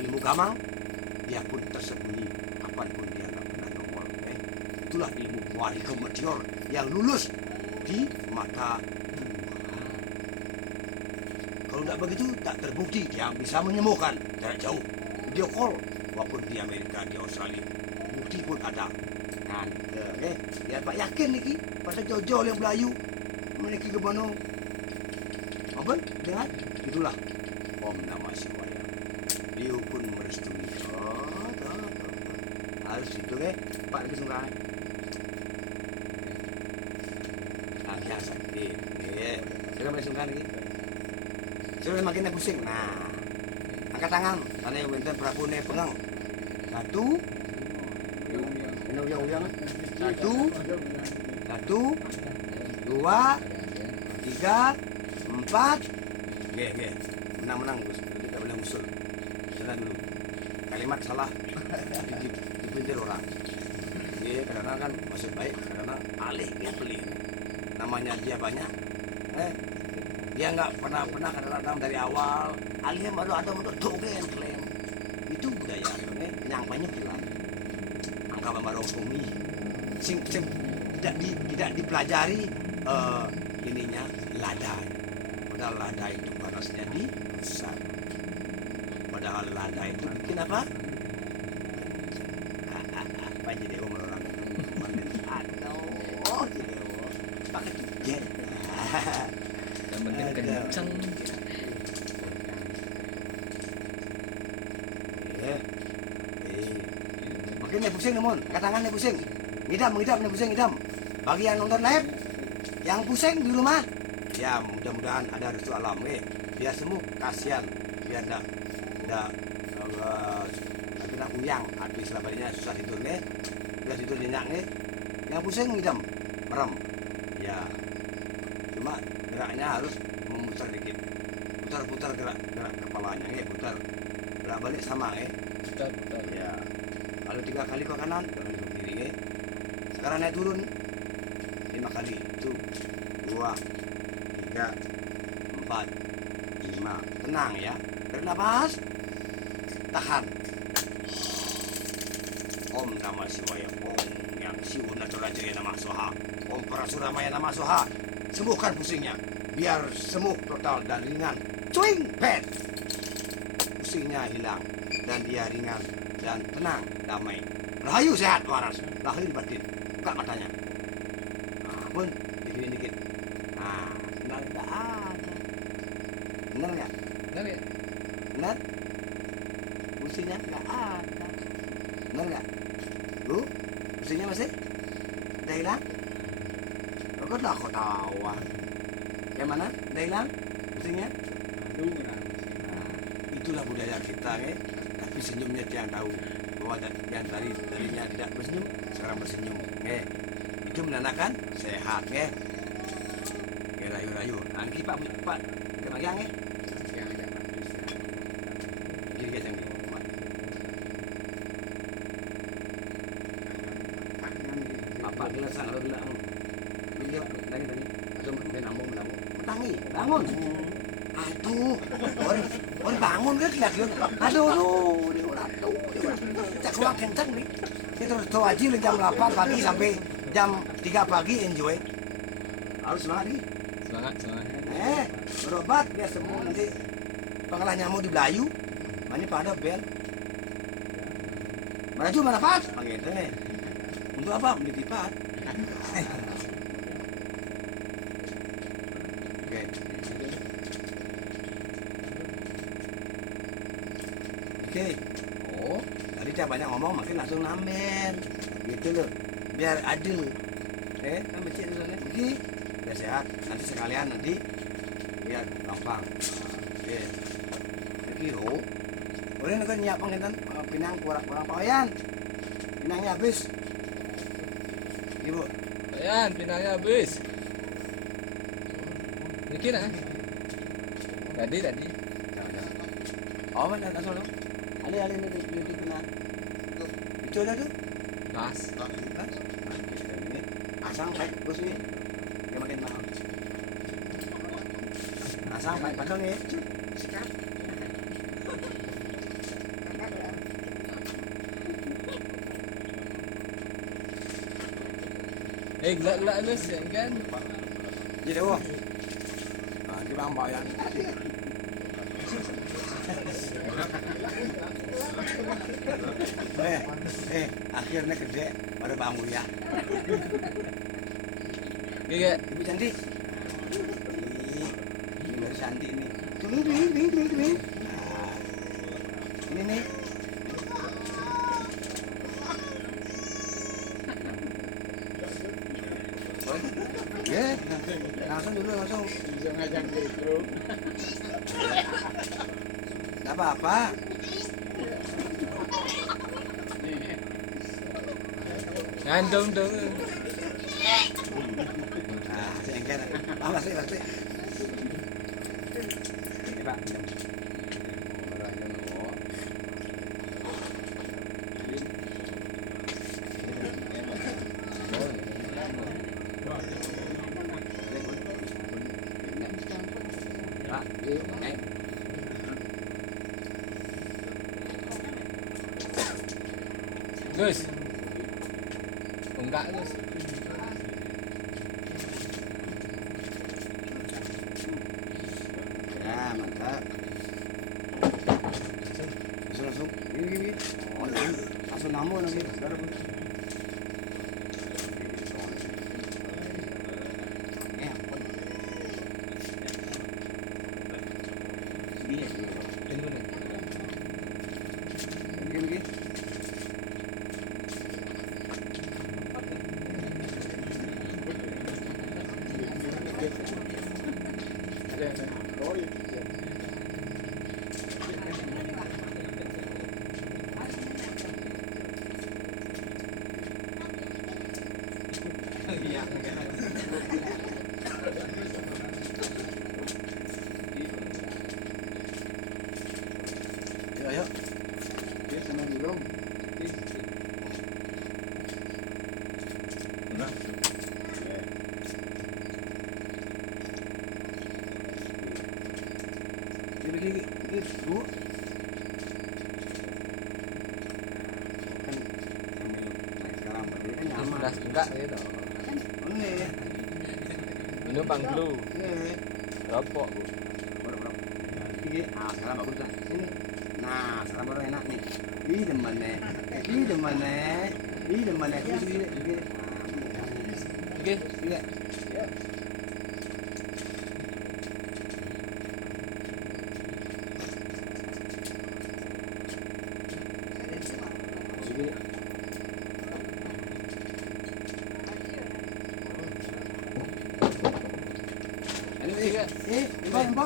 ilmu gamang, dia pun tersembunyi. Kapanpun dia nggak pernah nongol. Itulah ilmu Wali Komedior yang lulus di mata Tuhan. Kalau tidak begitu, tak terbukti dia bisa menyembuhkan jarak jauh. Video call, walaupun di Amerika, di Australia, bukti pun ada. Nah, ya Pak yakin nih, pasal jauh-jauh yang Melayu, memiliki ke mana? Apa? Dengar? Itulah Om Namah Siwaya. Dia pun merestui. Harus itu Pak lebih suka. Biasa sudah mulai sungkan lagi. Sudah makinnya pusing. Nah, angkat tangan. Tanya yang bentar Prabune pengang. Satu, satu, dua, tiga, empat. Menang Gus. Kita boleh usul. Jalan dulu. Kalimat salah dipelintir orang. Kadang-kadang kan masih baik, kadang-kadang alih dia beli. Namanya dia banyak. Dia nggak pernah kadang-kadang dari awal. Alih baru ada untuk dogen klaim. Itu budaya. Yang banyak hilang. Angka baru sumi. Sing tidak dipelajari ininya lada. Padahal lada itu panasnya di pusat. Padahal lada itu bikin apa? Apa jadi orang aduh pakai jet yang penting kenceng. Makin pusing namun, tangannya pusing. Ngidam pusing. Bagi yang nonton live, yang pusing di rumah, ya mudah-mudahan ada restu alam, biar sembuh. Kasihan, biar enggak kena uyang, atau istilahnya susah tidur, biar tidur nyenyak, yang pusing ngidam, merem, ya. Cuma geraknya harus memutar dikit, putar gerak kepalanya, putar gerak balik sama, Putar. ya. Kalau 3 kali ke kanan, 2 kali ke kiri, sekarang naik turun 5 kali, 1, 2, 3, 4, 5. Tenang ya. Tarik nafas. Tahan. Om Namah Shivaya. Om Yang Siwu Natura Jaya Namah Soha. Om Parasuramaya Namah Soha. Sembuhkan pusingnya. Biar sembuh total dan ringan. Cuing, pet. Pusingnya hilang dan dia ringan dan tenang, damai. Rahayu sehat waras, lahir batin. Buka matanya. Nah, pun dikit-dikit. Nah, benar enggak ada. Benar enggak? Benar ya? Benar? Pusingnya enggak ada. Benar enggak? Bu, pusingnya masih? Udah hilang? Kok dah kau tahu? Yang mana? Udah hilang? Pusingnya? Nah, itulah budaya kita, tapi senyumnya tiang tahu bahwa yang tadinya tidak bersenyum sekarang bersenyum, itu menandakan sehat, rayu-rayu. Angki pak kita magang, jadi kacang apa gelas kalau bilang dia lagi tadi atau mungkin nambung tangi bangun. Aduh, orang bangun kan lihat yun. Aduh, dia udah tuh, cak keluar kencang nih. Kita terus tahu aja jam 8 pagi sampai jam 3 pagi enjoy. Harus semangat nih. Semangat. Berobat biar sembuh nanti. Pengalah nyamuk di Belayu, mana pada bel. Maju mana pas? Panggil itu nih. Untuk apa? Beli pipat. Oke. Oke. Oh, tadi saya banyak ngomong, makin langsung namen. Gitu loh. Biar adil. Kan becik di sana. Oke. Biar sehat. Nanti sekalian biar gampang. Oke. Oke, oh. Boleh kan nyiap pengintan pinang kurang pawayan. Pinangnya habis. Ibu. Ayan, pinangnya habis. Dikit ah. Tadi. Oh, mana langsung dong. Ali ini pinang. Itu ada tuh. Pas. Asang baik bos ini. Dia makin mahal. Asang baik padang ya. Gelak-gelak lu sih kan. Jadi wah. Kita ambil yang. Akhirnya gede baru bangun ya. Gak. Ibu cantik. Ini baru cantik nih. Tuh. Ini nih. Langsung. Gak apa-apa. Ngantung dong. Sengket. Pasti. Ini Pak. Gus. Enggak, Gus. Ya, mantap. Langsung. Ini. Langsung namu nanti. Tunggu nih. Begini. Ayo. Dia senang belum? lagi itu kan sekarang berdiri kan nyaman. Sudah enggak gitu. Ini, Minum Bang Blue. ini. Rokok, Bu. Ini, sekarang bagus dah. Sini. Nah, sekarang baru enak nih. Ih, demen nih. Ih, demen nih. Ih, demen nih. Gini. Oke. Gini. Gini.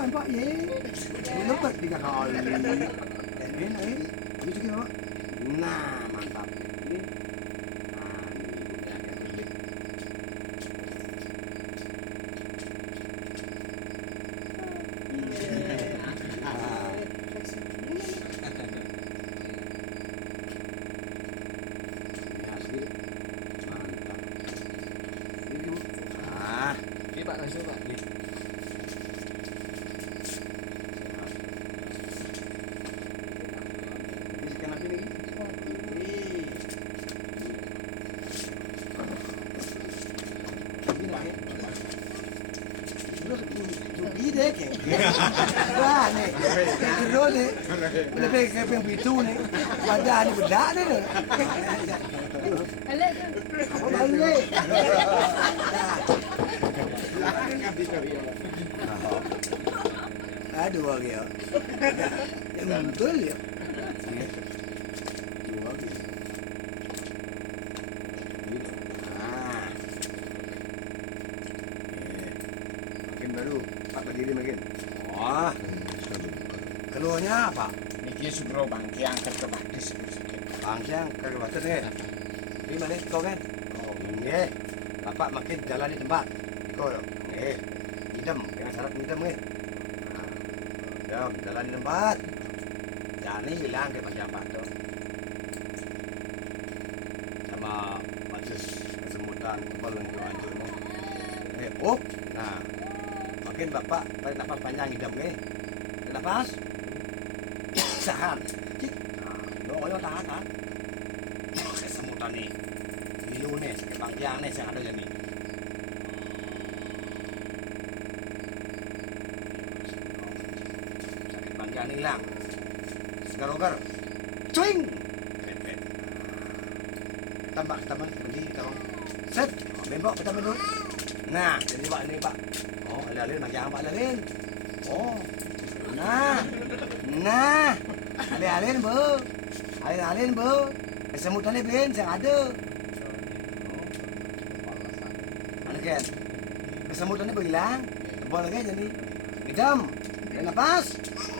Empat, ye. Lepas 3 kali. Ini, itu gimana? Nah, mantap. Ini, ini agak sulit. Ya, sih. Mantap. Ini, Bu. Ini Pak, langsung Pak. Ini sekian apa lagi? Wih. Ini lagi. Ini deh, kayak. Wah, nih. Itu nih. Lebih kayak yang itu nih. Wadah nih bedak nih. Apa balik? Aduh, lagi ya. Yang betul ya. Dua lagi. Ah. Makin baru, Pak berdiri makin. Wah. Keluarnya apa? Niki sugro bangki angkat ke batis. Bangsiang kagak batas nih. Ini mana kau kan? Oh, ini. Bapak makin jalan di tempat. Kau, nih. Hitam, dengan syarat hitam nih. Ya, jalan di tempat. Jangan hilang ke pejabat tuh. Sama bagus kesemutan kepala yang hancurnya. Up. Nah, makin bapak tarik nafas panjang hitam nih. Tarik nafas. Tahan. Cik. Nah, yo tahan. Kesemutan nih. Gilu nih, sakit bangkiang nih yang ada jadi. Sakit bangkiang hilang. Segar-ogar. Cuing. Tambah, berdiri tolong. Set. Bembok kita minum. Nah, jadi Pak ini Pak. Oh, alin bangkiang Pak alin. Oh. Nah. Alin bu. Alin bu. Kesemutannya Ben yang ada. Mana kan? Kesemutannya berhilang. Tebal lagi jadi. Hitam. Dan nafas.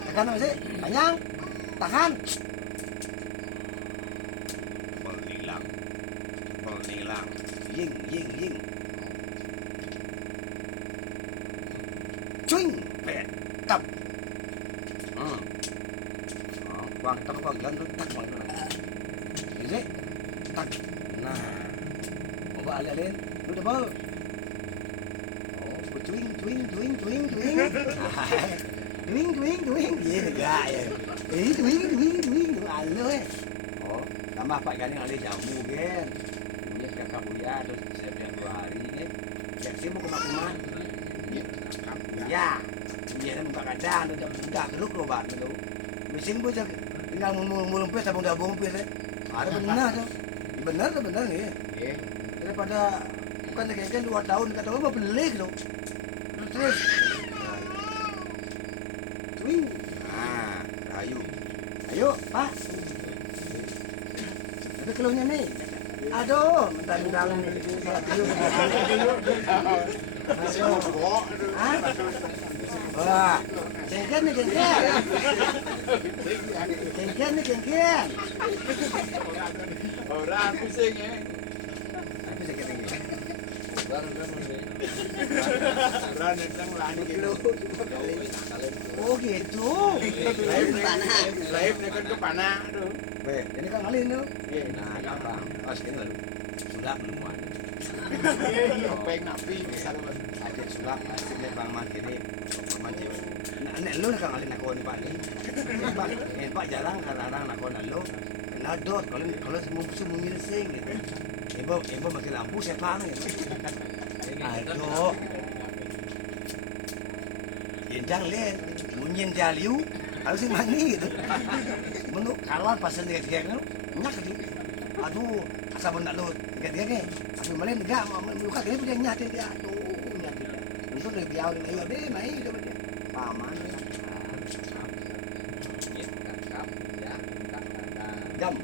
Tekan masih. Panjang. Tahan. Tebal hilang. Ying. Cuing. Tap. Quang tao có lần nó tắt bằng cái này thế tắt nah một bạn lại lên nó đập bơ twing gì này gài ý twing anh nữa oh tambah Pak Gani ada jamu kan kemudian kakak Buya terus saya bilang 2 hari kan siap sibuk kemana ya dia buka kadang udah geluk loh Pak itu mesin gue tinggal melumpet sama udah bumpit ya. Ada benar nih. Nggih. Daripada bukan kayak 2 tahun kata gue mau beli gitu. Terus. Twing. Nah, ayo, Pak. Ada keluarnya nih. Aduh, mentang-mentang nih. Hah? Wah, jengkel nih. Jengkel. Orang pusing ya. Aku sakit tinggi. Oh gitu. Lain kan ke panah tuh. Be, ini kan ngalin tuh. Nah, gampang. Pas ini lalu sulap belum ada. Pengen napi bisa lu. Ada sulap hasilnya bang man gini. Bang cewek. Nah, nek lu kan ngalin aku ni Pak ni. Pak jarang kadang-kadang aku nak lu. Nadot kalau semua mirsing gitu. Ibu mati lampu setan gitu. Aduh. Yenjang len, munyin jaliu, harus mani gitu. Menurut kalah pasan tiga-tiga kan, nyak gitu. Aduh, asa benda lu tiga-tiga ke. Tapi malah enggak, meluka gini dia nyate dia. Aduh, nyate dia. Untuk dia biar dia ayo deh, main itu dia. Paman. Jam.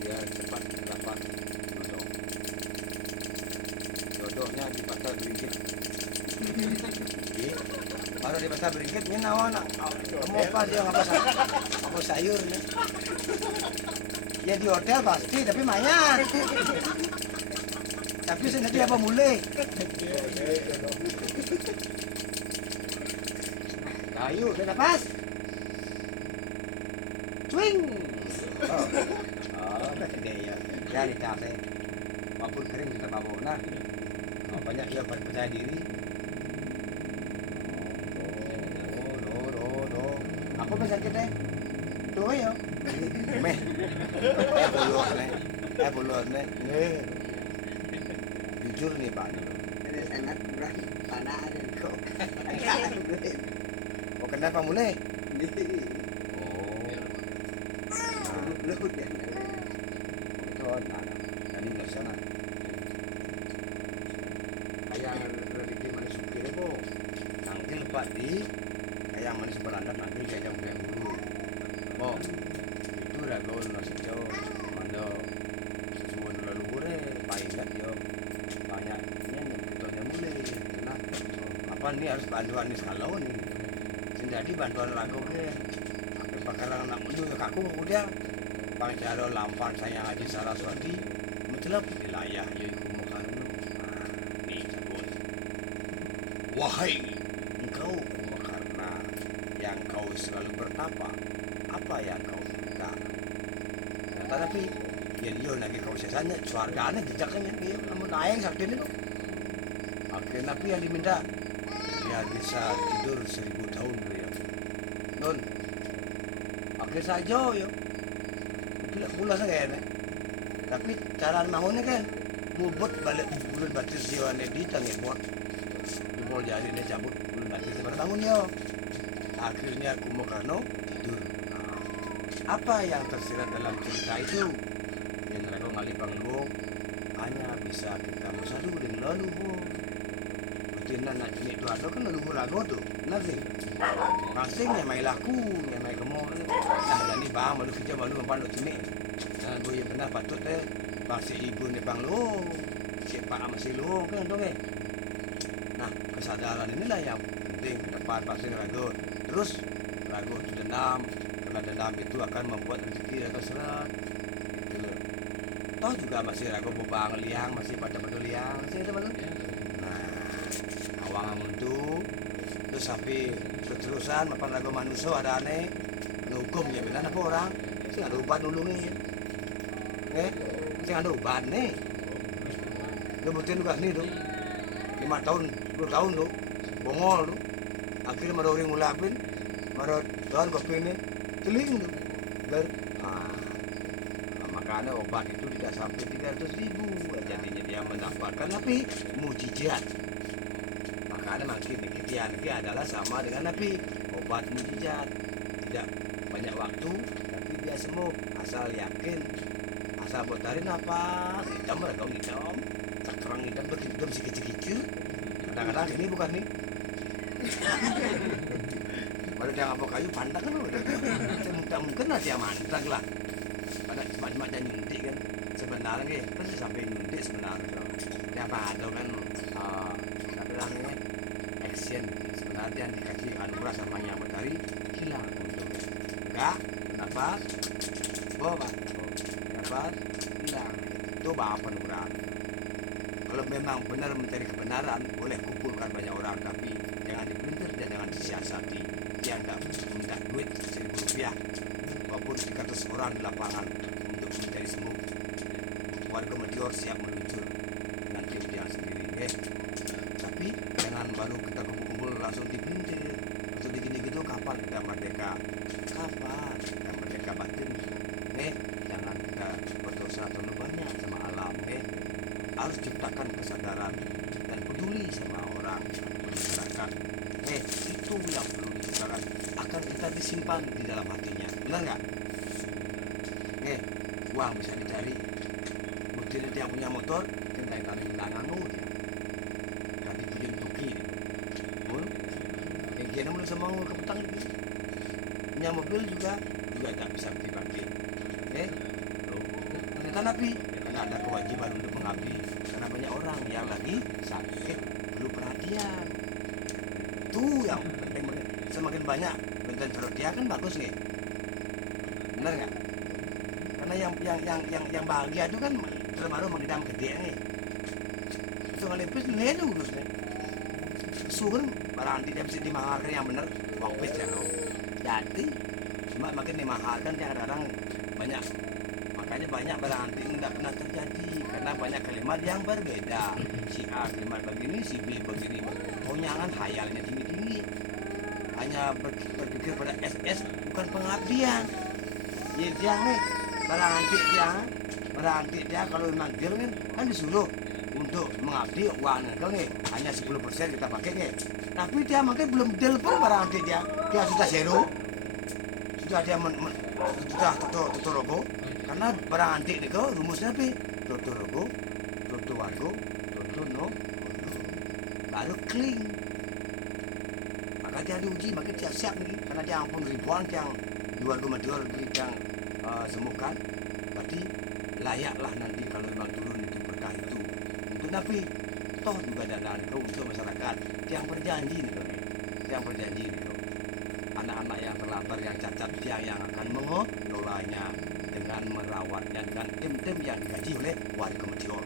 Biar cepat dapat jodoh. Jodohnya di pasar beringkit. Baru di pasar beringkit, ini nawan. Kamu apa dia apa sayur nih? Ya di hotel pasti, tapi mayat. Tapi sendiri apa mulai? Kayu, udah napas. Swing. Oh, gede ya. Ya dicasih. Maupun kering kita mabuk. Nah, banyak dia percaya diri. Oh. Aku bisa kita. Tuh ya. Meh. Bolot nih. Jujur nih Pak. Ini sangat kurang panah dan kok. Oh kenapa mulai? Belum ya. Itu nah. Ini nggak sana. Ayang rezeki manis supir itu. Angkil Pak di. Ayang manis berandat nanti ayang punya guru. Oh itu ragu nasi jauh. Mando sesuatu leluhur paingat yo. Banyaknya yang mulai. Nah, apa nih harus bantuan nih kalau nih. Jadi bantuan lagu ke. Apa bakalan nak menuju kaku udah. Bang Jaro lampan saya Haji Saraswati mutlak wilayah yaitu Mukarno. Nih cabut. Wahai engkau Kumakarna yang kau selalu bertapa, apa yang kau minta? Tetapi ya dia lagi kau sesanya suarganya jejaknya dia namun naik sakit itu. Akhirnya tapi yang diminta dia bisa tidur 1000 tahun dia. Non. Akhir saja yo. Pula saya nih. Tapi cara bangunnya kan bubut balik bulan batis jiwa di tangi buat jempol jadi dia cabut bulan batis pada bangun yo. Akhirnya Kumakarno tidur. Apa yang tersirat dalam cerita itu? Yang mereka ngalipang lu hanya bisa kita musadu dengan leluhur. Betina nak ini tu ada kan leluhur lagu tu, nanti. Kasingnya mai laku, yang mai kemo. Nah, jadi bang malu kerja malu mampan lu sini. Dan gue yang pernah patut pasti ibu ni bang lu, siapa masih lu kan dong Nah, kesadaran inilah yang penting ke depan pasti ragu. Terus ragu itu dendam, karena dendam itu akan membuat rezeki atau serat. Gitu. Toh juga masih ragu bubang liang, masih pada liang, masih ada malu. Nah, awang itu terus sampai keterusan mapan ragu manusia ada aneh, hukum ya benar apa orang, sih ada obat nulungin. Sih ada obat nih. Kemudian tugas nih tuh 5 tahun, 10 tahun tuh, bongol tuh. Akhirnya ada orang ngulapin, ada tahun kopi ini, celing tuh. Makanya obat itu tidak sampai 300.000, jadinya dia mendapatkan tapi mujizat. Makanya makin dikitian adalah sama dengan Nabi, obat mujizat. Tidak banyak waktu, tapi dia sembuh asal yakin, asal botarin apa, hitam mereka hitam. Sekarang hitam begitu si kecil-kecil. Kadang-kadang ini bukan nih. Baru dia ngapok kayu pandak kan udah mungkin aja mantap lah. Pada cuma dan nyuntik kan. Sebenarnya kan sampai nyuntik sebenarnya. Siapa ada kan tapi namanya action sebenarnya yang dikasih anugerah sama yang matahari hilang untungnya. Enggak, kenapa? Pak, kenapa? Hilang. Itu apa anugerah? Kalau memang benar mencari kebenaran, boleh kumpulkan banyak orang, tapi jangan dipelintir dan jangan disiasati. Dia enggak minta duit Rp1.000 maupun 300 orang di lapangan untuk mencari sembuh. Warga Medior siap meluncur dengan tim dia sendiri, tapi jangan baru kita kumpul-kumpul langsung dipelintir, langsung digini-gitu. Kapan kita merdeka? Kapan kita merdeka batin? Jangan kita berdosa terlalu banyak sama alam, harus ciptakan kesadaran dan peduli sama orang masyarakat. Itu yang perlu diciptakan, akan kita disimpan di dalam hatinya, benar nggak? Uang bisa dicari. Bukti dia punya motor, kita kali nganggu dia. Tapi punya tuki, dia mulai sama ke petang gitu. Punya mobil juga tak bisa dipakai. Ternyata nabi, karena ada kewajiban untuk mengabdi, karena banyak orang yang lagi sakit perlu perhatian. Itu yang penting, semakin banyak bentuk perhatian kan bagus nih, benar nggak? Karena yang bahagia itu kan terbaru mengidam gede nih. Soal lepis nih dulu nih. Sugun barang tidak bisa dimaharkan yang benar, uang pes ya no. Jadi makin dimaharkan yang kadang banyak. Makanya banyak berarti nggak pernah terjadi karena banyak kalimat yang berbeda. Si A kalimat begini, si B begini. Konyangan hayalnya tinggi-tinggi. Hanya berpikir pada SS bukan pengabdian. Dia nih berarti dia kalau memang deal kan disuruh untuk mengabdi uang nih hanya 10% kita pakai nih. Tapi dia mungkin belum deal pun berarti dia sudah zero. Sudah dia sudah totorogo. Karena barang antik itu rumusnya apa? Totorogo, totowago, totono, baru clean. Maka dia diuji, maka dia siap nih. Karena dia ampun ribuan yang di warga Medior yang sembuhkan. Berarti layaklah nanti kalau memang turun itu berkah itu untuk nabi. Toh juga ada untuk masyarakat yang berjanji nih, yang berjanji nih. Anak-anak yang terlantar, yang cacat, yang akan mengelolanya dengan merawatnya dengan tim-tim yang digaji oleh warga Medior.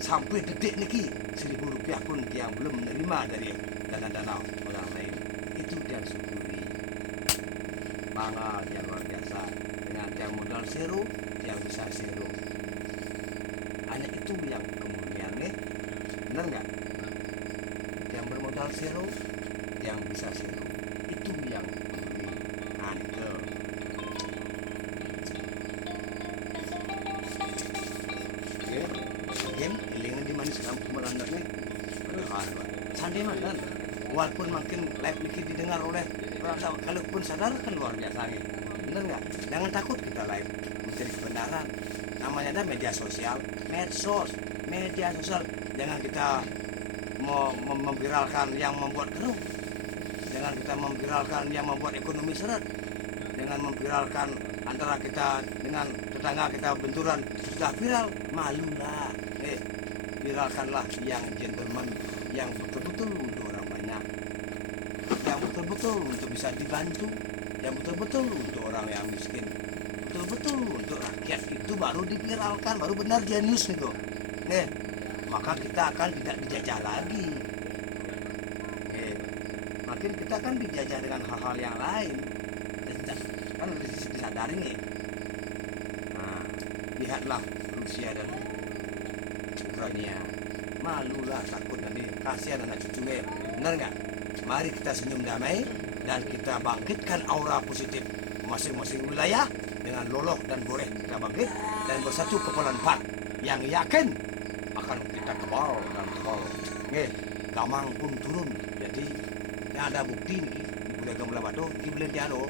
Sampai detik niki Rp1.000 pun yang belum menerima dari dana-dana orang lain, itu dia syukuri. Bangga dia luar biasa, dengan yang modal zero yang bisa zero. Hanya itu yang kemudian benar nggak? Yang bermodal zero yang bisa zero, itu yang handle. Again, ilingan di manis kampung melandak nih. Sandi mana? Walaupun makin live ini didengar oleh orang, kalaupun sadar kan luar biasa nih. Bener nggak? Jangan takut kita live mencari kebenaran. Namanya ada media sosial, medsos, media sosial. Jangan kita memviralkan yang membuat keruh. Jangan kita memviralkan yang membuat ekonomi seret. Jangan memviralkan antara kita dengan tetangga kita benturan, sudah viral, malulah. Viralkanlah yang gentleman, yang betul-betul untuk orang banyak, yang betul-betul untuk bisa dibantu, yang betul-betul untuk orang yang miskin, betul-betul untuk rakyat. Itu baru diviralkan, baru benar jenius itu. Maka kita akan tidak dijajah lagi. Makin kita kan dijajah dengan hal-hal yang lain, kan disadari nih. Nah, lihatlah Rusia dan Ukraina, malulah, takut nanti kasihan anak cucunya, benar nggak? Mari kita senyum damai dan kita bangkitkan aura positif masing-masing wilayah dengan Loloh dan Boreh. Kita bangkit dan bersatu kepala 4 yang yakin akan kita kebal dan kebal. Gamang pun turun. Jadi yang ada bukti nih di Budaya Gamula Batu, di Bulan Tiado,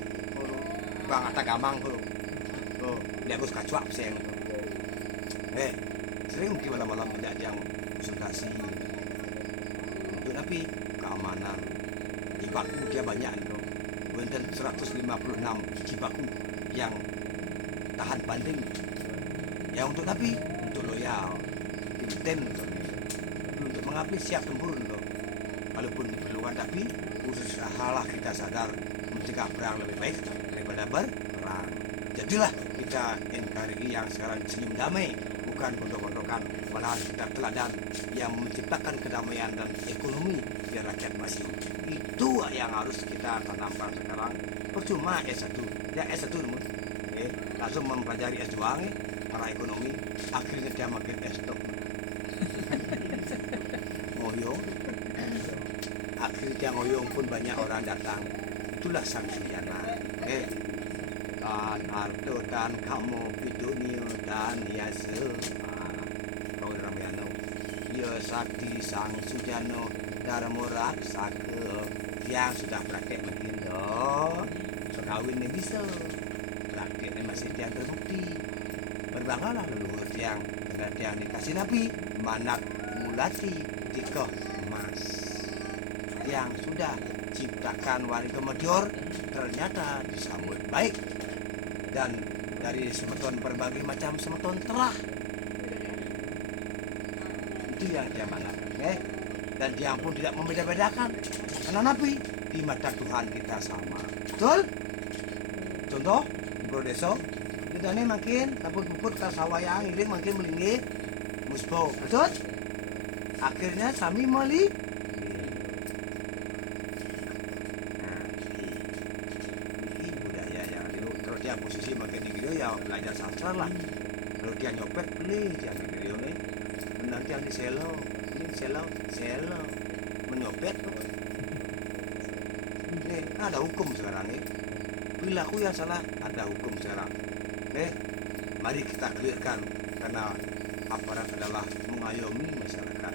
bang kata gamang tuh, dia harus kacuak seng. Sering mungkin malam-malam menjajang konsultasi untuk nabi keamanan. Jibaku dia banyak nih, benten 156 jibaku yang tahan banding. Yang untuk nabi, untuk loyal, tim untuk mengabdi siap tempur kok. Walaupun diperlukan tapi usahalah kita sadar mencegah perang lebih baik daripada berperang. Jadilah kita NKRI yang sekarang senyum damai, bukan gontok-gontokan, malahan kita teladan yang menciptakan kedamaian dan ekonomi biar rakyat maju. Itu yang harus kita tanamkan sekarang. Percuma S1, ya S1 langsung mempelajari S2 para ekonomi, akhirnya dia makin S2. Ngoyong, akhirnya ngoyong pun banyak orang datang. Itulah sang Suryana. Dan arto dan kamu pitunio dan yase. Kau Ramayana. Ya sakti sang Sujano Dharma Raksaka yang sudah praktek makin dong. So kawin ni bisa. Prakteknya masih tiang terbukti. Berbanggalah leluhur tiang dengan tiang dikasih Nabi Manak Mulati Tikoh Mas yang sudah ciptakan warga Madior ternyata disambut baik dan dari semeton berbagai macam semeton telah itu yang dia banggakan dan dia pun tidak membeda-bedakan karena Nabi di mata Tuhan kita sama, betul? Contoh Bro Deso ini makin taput-puput ke sawayang ini makin melinggi musbo, betul? Akhirnya kami meli dia posisi makin di video ya belajar sastra lah. Kalau dia nyopet beli jangan video nih nanti yang di selo ini selo menyopet nih ada hukum sekarang nih perilaku yang salah ada hukum sekarang mari kita clearkan karena aparat adalah mengayomi masyarakat.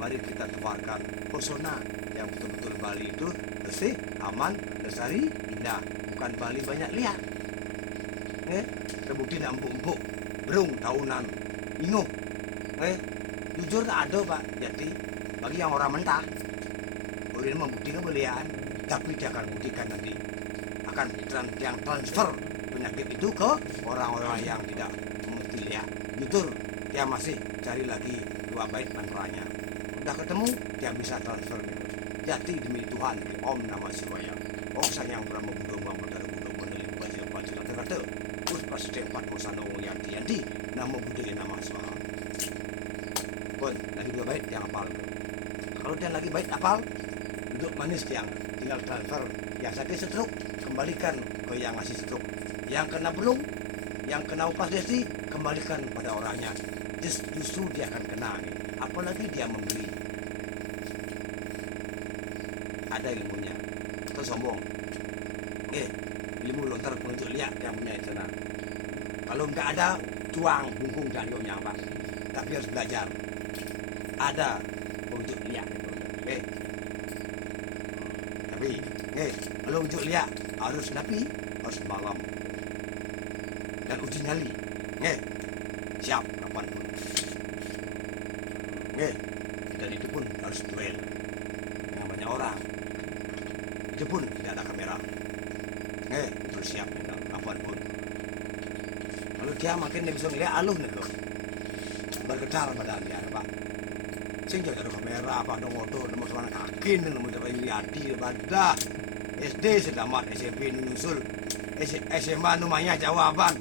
Mari kita tebarkan pesona yang betul-betul Bali itu bersih, aman, lestari, indah, bukan Bali banyak lihat. Terbukti nak empuk-empuk, berung tahunan, inguh. Jujur tak ada Pak Jati, bagi yang orang mentah. Boleh membuktikan belian, tapi dia akan buktikan nanti akan yang transfer penyakit itu ke orang-orang yang tidak mengerti lihat. Jujur, dia masih cari lagi 2 bait mantranya. Udah ketemu, dia bisa transfer. Jati demi Tuhan, Om Namah Shivaya. Oh sayang Brahma Buddha Muhammad Buddha Menelik Bajil Bajil kata terus pas tempat Mosano Yanti Namo Buddha Nama Swaha. Pun lagi 2 bait yang hafal. Kalau dia lagi bait hafal, duduk manis yang tinggal transfer. Yang sakit stroke kembalikan ke yang ngasih stroke. Yang kena belum, yang kena upas desi kembalikan pada orangnya. Justru dia akan kena nih. Apalagi dia membeli. Ada ilmunya. Itu sombong. Ilmu lontar penunjuk lihat yang punya itu sana. Kalau nggak ada, tuang bungkung jarinya Pak. Tapi harus belajar. Ada penunjuk lihat. Tapi, kalau unjuk lihat harus napi, harus malam. Dan uji nyali. Siap kapanpun. Dan itu pun harus duel dengan banyak orang. Itu pun tidak ada kamera. Bersiap kapanpun. Kalau dia makin dia bisa ngeliat aluh nih loh. Bergetar badan dia Pak. Sing ada kamera apa ada motor, ada motor kaki nih nomor apa liati badah. SD sedamat SMP nyusul. SMA numanya jawaban.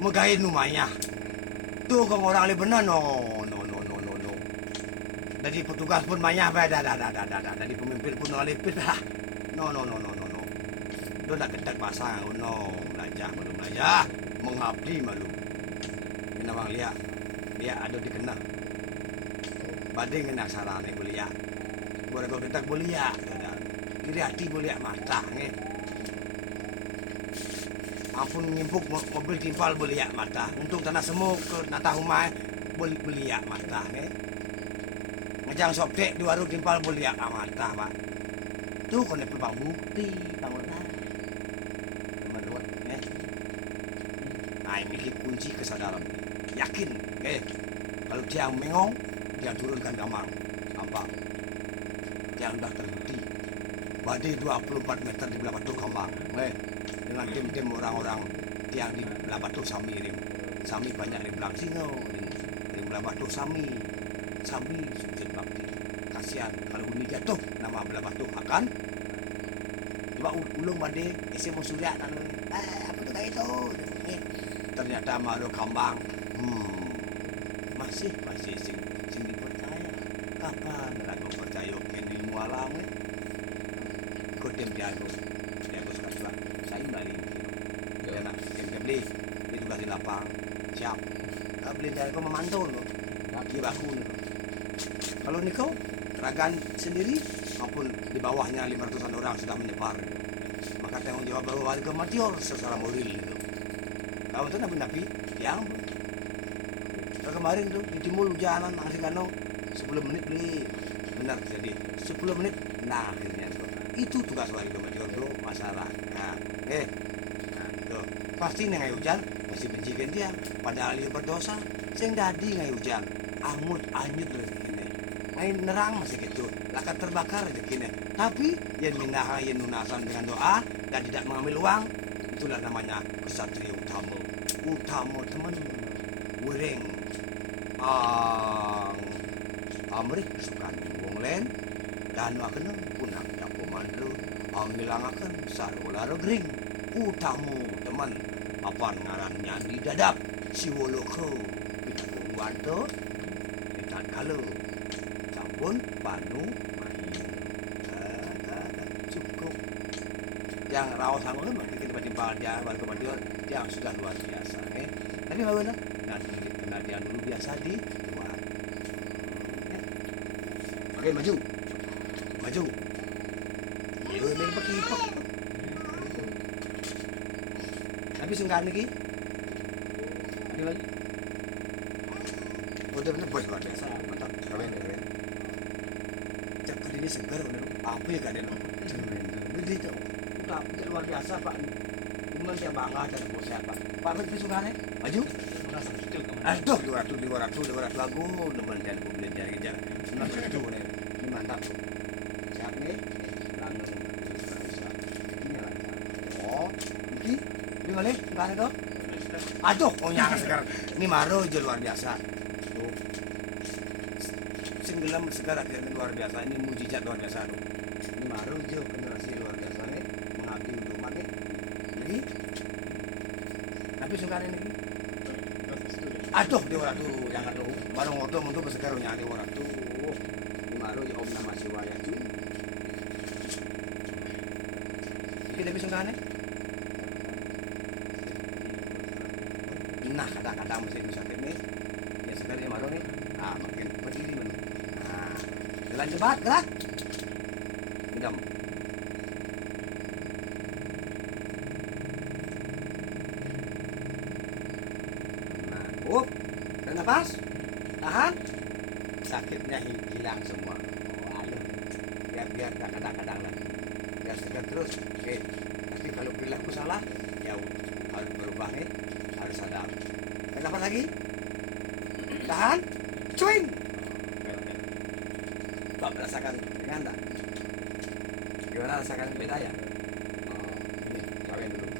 Megain numanya. Tuh kong orang le benar no. Dari petugas pun banyak dah. Dari pemimpin pun ngalipit dah. No. Dia nak kedak pasang, no. Belajar. Mengabdi malu. Ini namang lihat. Dia ada dikena. Bading kena saran ni boleh ya. Boleh kau kedak boleh ya. Kiri hati boleh mata ni. Ampun ngimpuk mobil timpal boleh ya mata. Untung tanah semua ke nata rumah boleh ya mata ni. Ngejang soptek di warung timpal boleh ya mata Pak. Tuh kau ni pelbang bukti bangunan. Menurut ini kunci kesadaran. Yakin, kalau dia mengong, dia turunkan gamang. Apa? Yang dah terbukti. Badai 24 meter di belah batu kambang. Dengan tim-tim orang-orang yang di belah batu Sami. Sami banyak di belah Singo, di belah batu Sami. sambil sujud bakti. Kasihan kalau Uni jatuh nama belah batu akan coba ulung bade isi mau surya kan apa tuh kayak itu ternyata malu kambang masih sing dipercaya kapan ragu percaya ke ilmu alam kotem jago sekarang saya balik ya nak tim beli dia juga di lapang siap beli dari kau memantau loh kaki baku nih kalau nikau Ragan sendiri maupun di bawahnya 500-an orang sudah menyebar gitu. Maka tanggung jawab bahwa warga matior secara moral gitu. Kamu tuh nabi yang kemarin tuh di timur hujanan masih kanong 10 menit beli benar jadi 10 menit nah akhirnya tuh. Itu tugas warga matior tuh masyarakat tuh pasti ngai hujan masih benci dia padahal dia berdosa sing dadi ngai hujan amut anyut rezeki main nerang masih gitu lakat terbakar rezekinya tapi yang minaha yang lunasan dengan doa dan tidak mengambil uang itulah namanya kesatria utama teman wereng amrik sukan wong len dan akan punang dapo mandru ngilangaken sarula gering utama teman apa ngarannya di dadap siwoloko pitaku wanto pitat kalau pun panu cukup yang rawas sama kan bikin timbal dia baru kemudian yang sudah luar biasa tapi bagaimana nanti yang dulu biasa di luar oke maju iya main pakai tapi sungkan lagi lagi benar-benar bos luar biasa mantap keren ini segar apa ya kalian begitu udah luar biasa Pak cuman dia bangga dan bos siapa Pak Menteri Sugane maju aduh 200 lagu teman dan publik dari kerja itu nih ini mantap siap nih langsung ini boleh enggak ada aduh nyang segar ini maru aja luar biasa tuh gelam sekarang akhirnya luar biasa ini mujizat luar biasa ini baru jo generasi luar biasa nih mengabdi untuk umat nih jadi tapi sekarang ini aduh di orang tuh yang ada baru ngotot untuk bersekarungnya di orang tuh ini baru ya Om Namah Shivaya cuy kita bisa kan nah kadang-kadang mesti bisa ini ya sekarang ini baru nih makin berdiri menurut jalan cepat gerak endam nah dan nafas tahan sakitnya hilang semua biar kadang-kadang lagi biar segar terus oke tapi kalau perilaku salah ya harus berubah nih harus sadar dan apa lagi tahan cuing Pak merasakan dengan tak? Gimana rasakan beda ya? Ini kawin dulu.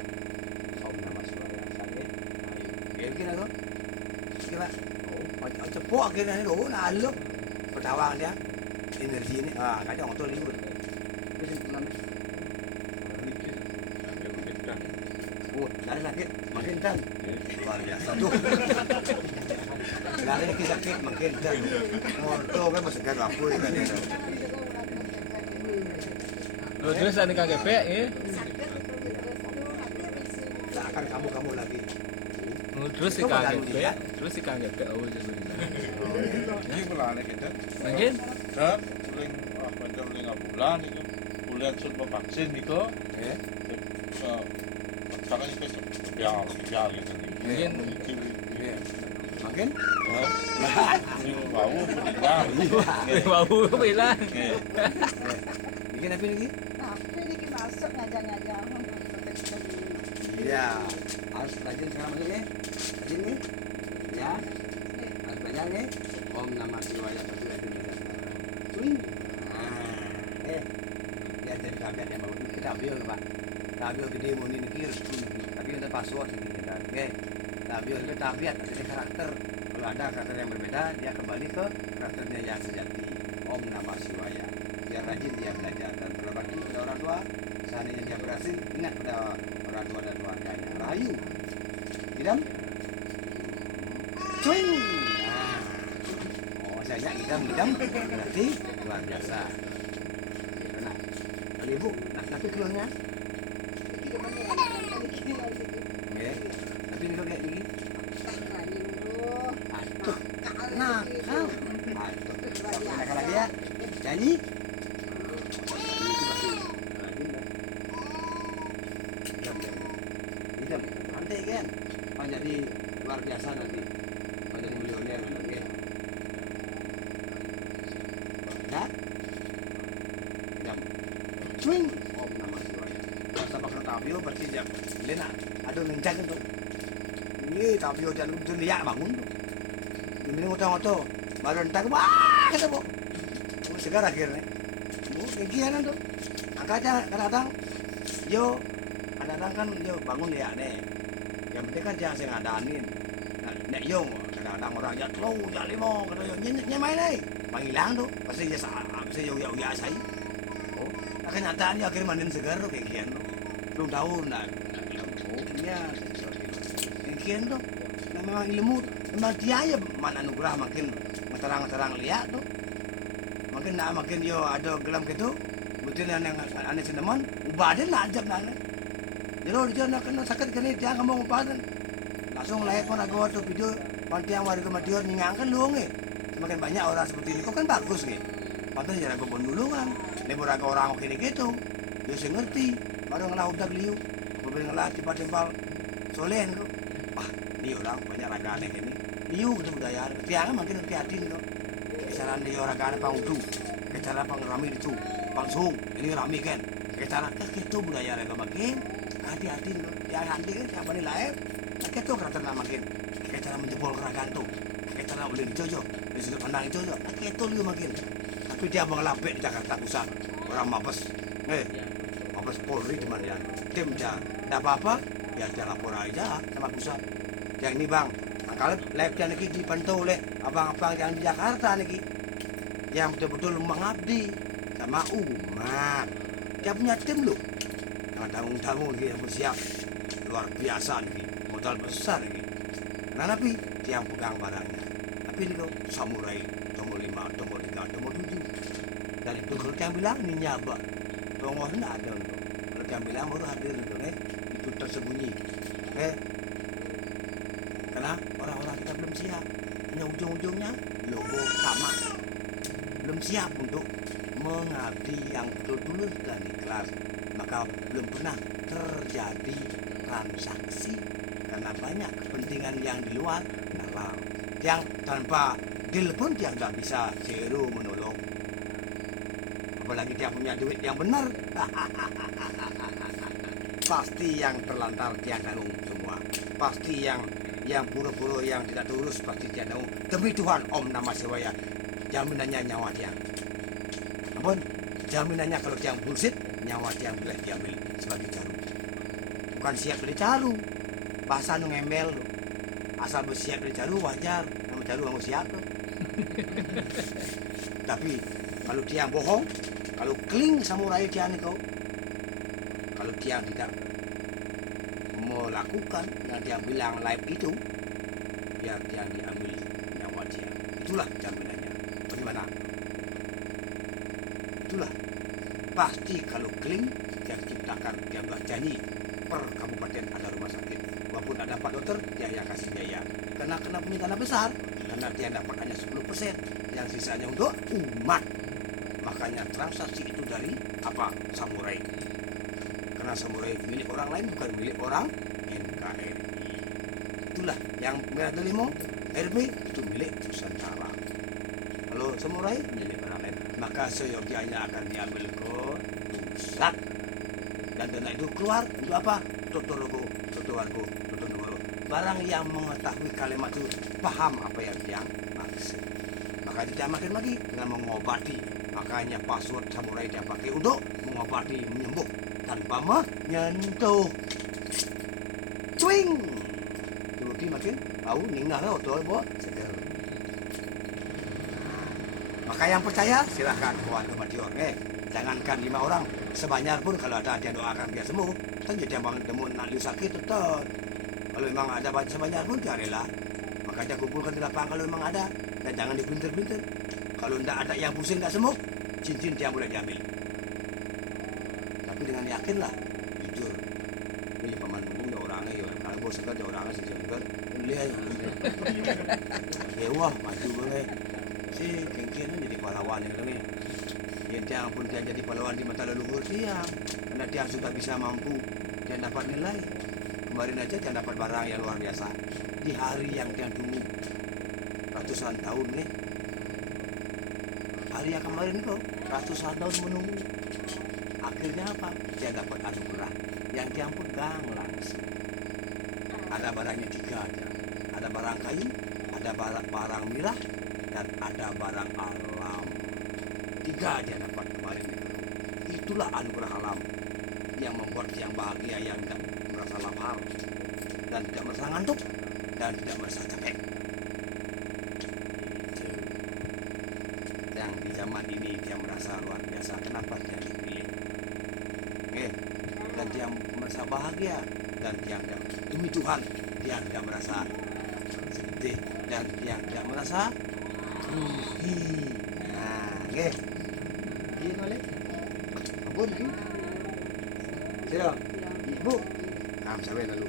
Om Namah Shivaya sakit. Ayo, gini aku. Kira, cepuk akhirnya ini dulu, naluk. Pertawang dia, energi ini. Kadang orang tu libur. Bisa pulang ni. Dari sakit makin kan. Luar biasa tuh. Lari ke sakit makin kan. Motor kan masih kan apa kan dia. Terus ada kagak pe ya. Tak akan kamu lagi. Terus si kagak pe. Terus si kagak pe awal jadi. Ini bulan kita. Mungkin Dan paling macam 5 bulan itu. Bulan sudah vaksin itu. Sekarang itu biar gitu. mungkin Makin? Ini bau meninggal. bau bilang. Bikin apa lagi? Tapi ini masuk ngajak-ngajak. Iya, harus rajin sekarang masuk ya. Rajin nih. Ya. Harus belajar nih. Om Namah Shivaya cuy. Ya jadi kaget yang baru kita ambil Pak. Kita ambil gede mau ini kiri tapi ada password ini kita. Oke. Nah, biar lebih tabiat artinya karakter. Kalau ada karakter yang berbeda, dia kembali ke karakternya yang sejati. Om Namah Shivaya. Dia rajin, dia belajar dan berbakti pada orang tua. Seandainya dia berhasil, ingat pada orang tua dan keluarganya. Rayu. Idam. Cuing. Nah. Oh, saya ingat idam. Berarti luar biasa. Nah, kalau ibu, nanti keluarnya. Kita mana yang kali kita lagi. Ya. Tapi ini kayak gini. Rayu dulu. Aduh. Nah, Aduh. Nakal lagi ya. Janji. Idam, santai kan? Mau jadi luar biasa nanti. Mau jadi milioner nanti. Ya? Idam. Cuing. Om Namah Shivaya. Basta bakal tabio berarti dia lena. Aduh nencang itu. Ini tabio jangan lihat bangun tuh. Ini ngoto-ngoto. Baru entar wah kata bu. Segar akhirnya. Bu, kegiatan tuh. Angkatnya kadang-kadang. Yo, kadang-kadang kan yo bangun ya nih. Yang penting kan jangan saya ngadanin. Nah, nek yo kadang-kadang orang ya telu, ya limo, kata yo nyemai nih. Panggilan tuh, pasti ya saya yo ya saya. Oh, nah kenyataannya akhirnya mandiin segar tuh kegiatan tuh. Belum tahu nah. Oh, iya. Kegiatan tuh. Nah, memang ilmu, memang dia ya mana anugerah makin terang-terang lihat tuh. Makin yo ada gelam gitu. Betul yang aneh seneman, ubah dia nak ajak nana. Jadi dia nak kena sakit kena dia ngomong ubahan. Langsung lahir pun aku waktu video pantiang warga matior nyingangkan dong Semakin banyak orang seperti ini, kok kan bagus nih. Pantas jangan kebun dulu kan. Lebih raga orang kini gitu. Dia sih ngerti. Baru ngelah udah liu. Kemudian ngelah tiba-tiba solen kok. Wah, ini orang banyak raga aneh ini. Liu gitu budaya. Tiang makin hati-hati nih. Kisaran dia raga aneh pangdu. Cara pengrami itu langsung ini rame kan cara itu budaya mereka makin hati-hati ya nanti kan siapa nih lain itu kerana makin cara menjebol keragan tuh cara boleh dijojo di sudut pandang itu itu juga makin tapi dia mengelapik di Jakarta Pusat orang Mabes Mabes Polri di mana tim dia ada apa-apa ya dia lapor aja sama pusat yang ini bang kalau live dia lagi dipantau oleh abang-abang yang di Jakarta lagi yang betul-betul mengabdi sama umat. Dia punya tim loh. Yang tanggung-tanggung lagi yang bersiap luar biasa lagi, modal besar lagi. Nah tapi dia yang pegang barangnya. Tapi ini loh samurai nomor 5, nomor 3, nomor 7. Dan itu kalau yang bilang ini nyaba. Tongos nggak ada loh. Kalau yang bilang baru hadir loh itu tersembunyi. Karena orang-orang kita belum siap. Hanya ujung-ujungnya logo sama. Belum siap untuk mengabdi yang tulus dan ikhlas, maka belum pernah terjadi transaksi karena banyak kepentingan yang di luar nalar yang tanpa deal pun dia nggak bisa zero menolong, apalagi dia punya duit yang benar. Pasti yang terlantar dia tanggung semua, pasti yang pura-pura yang tidak tulus pasti dia tanggung. Demi Tuhan Om Namah Shivaya, jaminannya nyawa dia. Ampun, jaminannya kalau dia bullshit, nyawa dia boleh diambil sebagai jarum. Bukan siap beli jarum. Bahasa nu ngembel lo. Asal bersiap beli jarum wajar, nama jarum kamu siap lo. Tapi kalau dia bohong, kalau kling samurai dia nih kau, kalau dia tidak melakukan yang dia bilang live itu, biar dia diambil nyawa dia. Itulah jaminannya. Bagaimana? Itulah. Pasti kalau kling dia ciptakan, dia buat janji per kabupaten ada rumah sakit. Walaupun ada Pak Dokter, dia yang kasih biaya. Karena permintaan besar, karena dia dapat hanya 10%, yang sisanya untuk umat. Makanya transaksi itu dari apa? Samurai. Karena samurai milik orang lain bukan milik orang NKRI. Itulah yang merah delimo RB itu milik Nusantara. Kalau samurai milik orang lain, maka seyogianya akan diambil ke pusat. Dan dana itu keluar untuk apa? Totorogo, Totowargo, Totonegoro. Barang yang mengetahui kalimat itu paham apa yang dia maksud. Maka dia makin lagi dengan mengobati. Makanya password samurai dia pakai untuk mengobati, menyembuh tanpa menyentuh. Cuing. Itu nanti makin bau ninggal otot buat seger. Maka yang percaya silahkan kawan ke Madiun. Jangankan 5 orang, sebanyak pun kalau ada dia doakan dia sembuh. Kan jadi abang temu nak liu sakit tetap. Kalau memang ada sebanyak pun dia rela. Makanya kumpulkan di lapangan kalau memang ada dan jangan dipinter-pinter. Kalau tidak ada yang pusing tak sembuh, cincin dia boleh diambil. Tapi dengan yakinlah, jujur. Ini paman bung orangnya ya, kalau bos sekat orangnya sih kan. Lihat, ya wah maju banget. Si kengkian jadi pahlawan yang ini. Ya dia pun dia jadi pahlawan di mata leluhur dia. Karena dia sudah bisa mampu dan dapat nilai. Kemarin aja dia dapat barang yang luar biasa. Di hari yang dia tunggu ratusan tahun nih. Hari yang kemarin kok ratusan tahun menunggu. Akhirnya apa? Dia dapat anugerah yang dia pegang langsung. Ada barangnya 3 aja. Ada barang kayu, ada barang mirah, dan ada barang alam. 3 dia dapat kemarin itu. Itulah anugerah alam yang membuat yang bahagia, yang tidak merasa lapar dan tidak merasa ngantuk dan tidak merasa capek. Itu yang di zaman ini dia merasa luar biasa. Kenapa dia dipilih? Dan dia merasa bahagia dan dia demi Tuhan dia tidak merasa sedih dan dia tidak merasa rugi. Nah, ini boleh. Ampun lagi. Sila, ibu. Sabi lalu.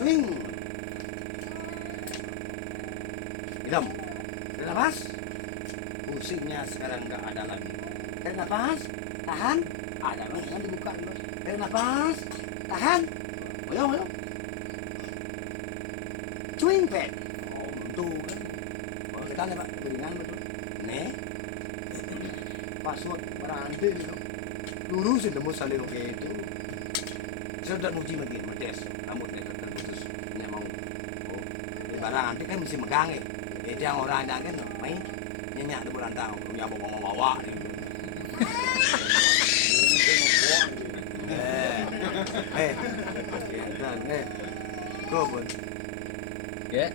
Swing. Idam. Tarik nafas. Pusingnya sekarang nggak ada lagi. Tarik nafas. Tahan. Ada lagi yang dibuka. Tarik nafas. Tahan. Ayo. Swing pet. Oh, tuh kan. Oh, kita nih Pak, beringan betul. Nih. Password berante itu. Lurusin demo saling oke itu. Saya udah muji lagi medes. Kamu nekat terputus. Nggak mau. Oh, di barang nanti kan mesti megang ya. Dia orang ada kan, main nyenyak di bulan tahun. Punya bawa gitu. Go pun. Ya.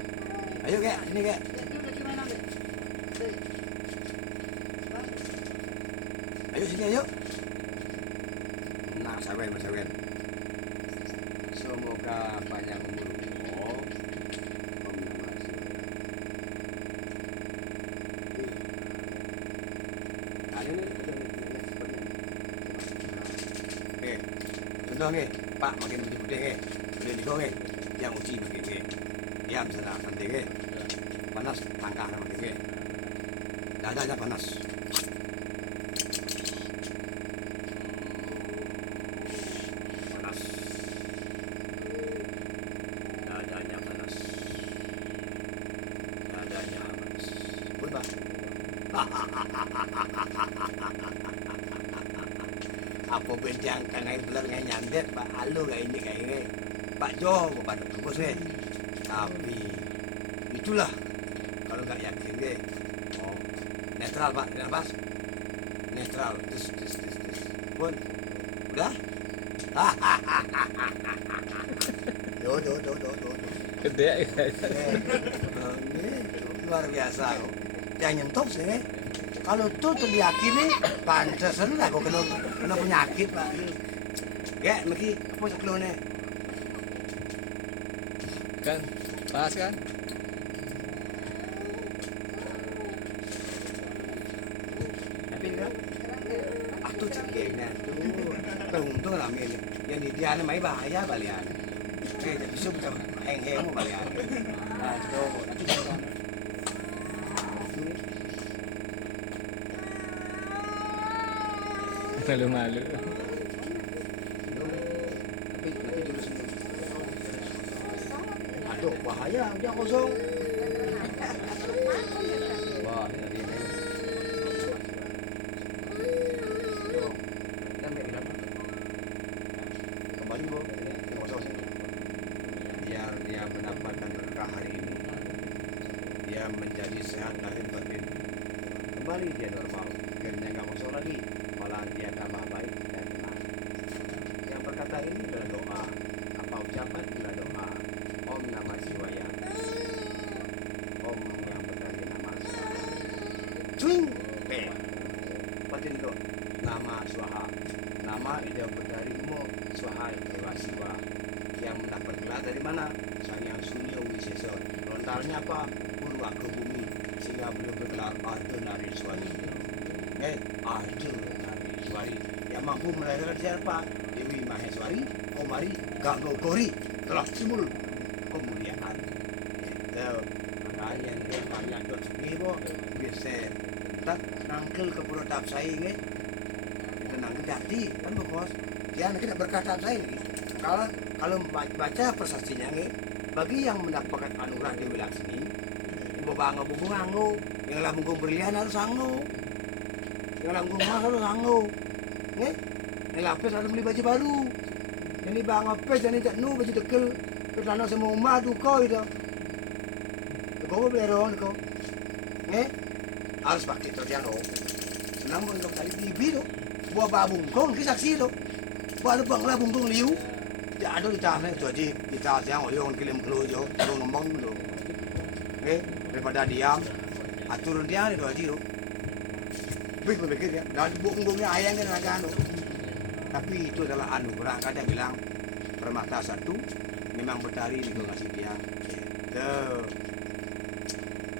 Ayo kek, sini kek. Ayo sini ayo. Nah, sawen. Semoga banyak umur. Oh. Contoh nih, Pak makin putih-putih nih, boleh digong nih, yang uji makin nih, dia bisa nanti nih, panas tangkah makin nih, dadanya panas, dadanya panas, berubah. Apa benda yang kangen belar ngai nyandet Pak Alu kayak ini Pak Jo Pak Tunggus tapi itulah kalau nggak yakin oh netral Pak nafas netral tes pun udah do Gede. luar biasa kok yang nyentuh sih kalau tuh diyakini pantesan lah kok kena penyakit Pak. Ya, mesti apa sekelone? Kan pas kan. Tapi kan aku ceknya tuh untung rame ini. Yang di dia mai bahaya balian. Jadi bisa heng-heng balian. Nah, tuh nanti kan. Malu-malu. Aduh, bahaya dia kosong. Wah, ini. Kembali Bu, kosong. Biar dia mendapatkan berkah hari ini. Dia menjadi sehat lahir batin. Kembali dia normal. Biar dia nggak kosong lagi. Malah dia tambah baik dan kita ini adalah doa. Apa ucapan adalah doa. Om Namah Shivaya. Om yang bertadi nama Swaha. Cuing. Patin do. Nama Swaha. Nama ida bertadi mo Swaha Dewa Siwa. Yang mendapat gelar dari mana? Sang Yang Surya Wisesa. Lontarnya apa? Purwa ke bumi. Sehingga beliau bergelar Ardhanarishwari. Ardhanarishwari. Yang mampu melahirkan siapa? Dewi Maheswari, Komari, Gagokori. Telah timbul kemuliaan. Itu makanya dia banyak dot sini biasa tak nangkel ke protap saing kita nangkel jati kan bos. Dia kita berkata saya lagi. Kalau baca prasastina bagi yang mendapatkan anugerah Dewi Laksmi, bobang ngabung yang lambung berlian harus sanggup. Yang lambung emas harus sanggup. Yang lapis harus beli baju baru. Ini bang lapis dan ini tak nu baju dekel. Kerana semua umat kau itu. Kau beli orang kau. Harus pakai terjang senang pun kau tadi TV tu. Buat babung kau ni saksi tu. Buat apa lah bungkung liu. Ya ada di tanah tu aja. Kita yang orang kirim keluar jo, orang ngomong tu. Daripada diam, atur dia itu aja tu. Berpikir dia, dan bungkungnya ayam kan agak anu. Tapi itu adalah anugerah. Kadang bilang permata satu memang bertari di ngasih dia.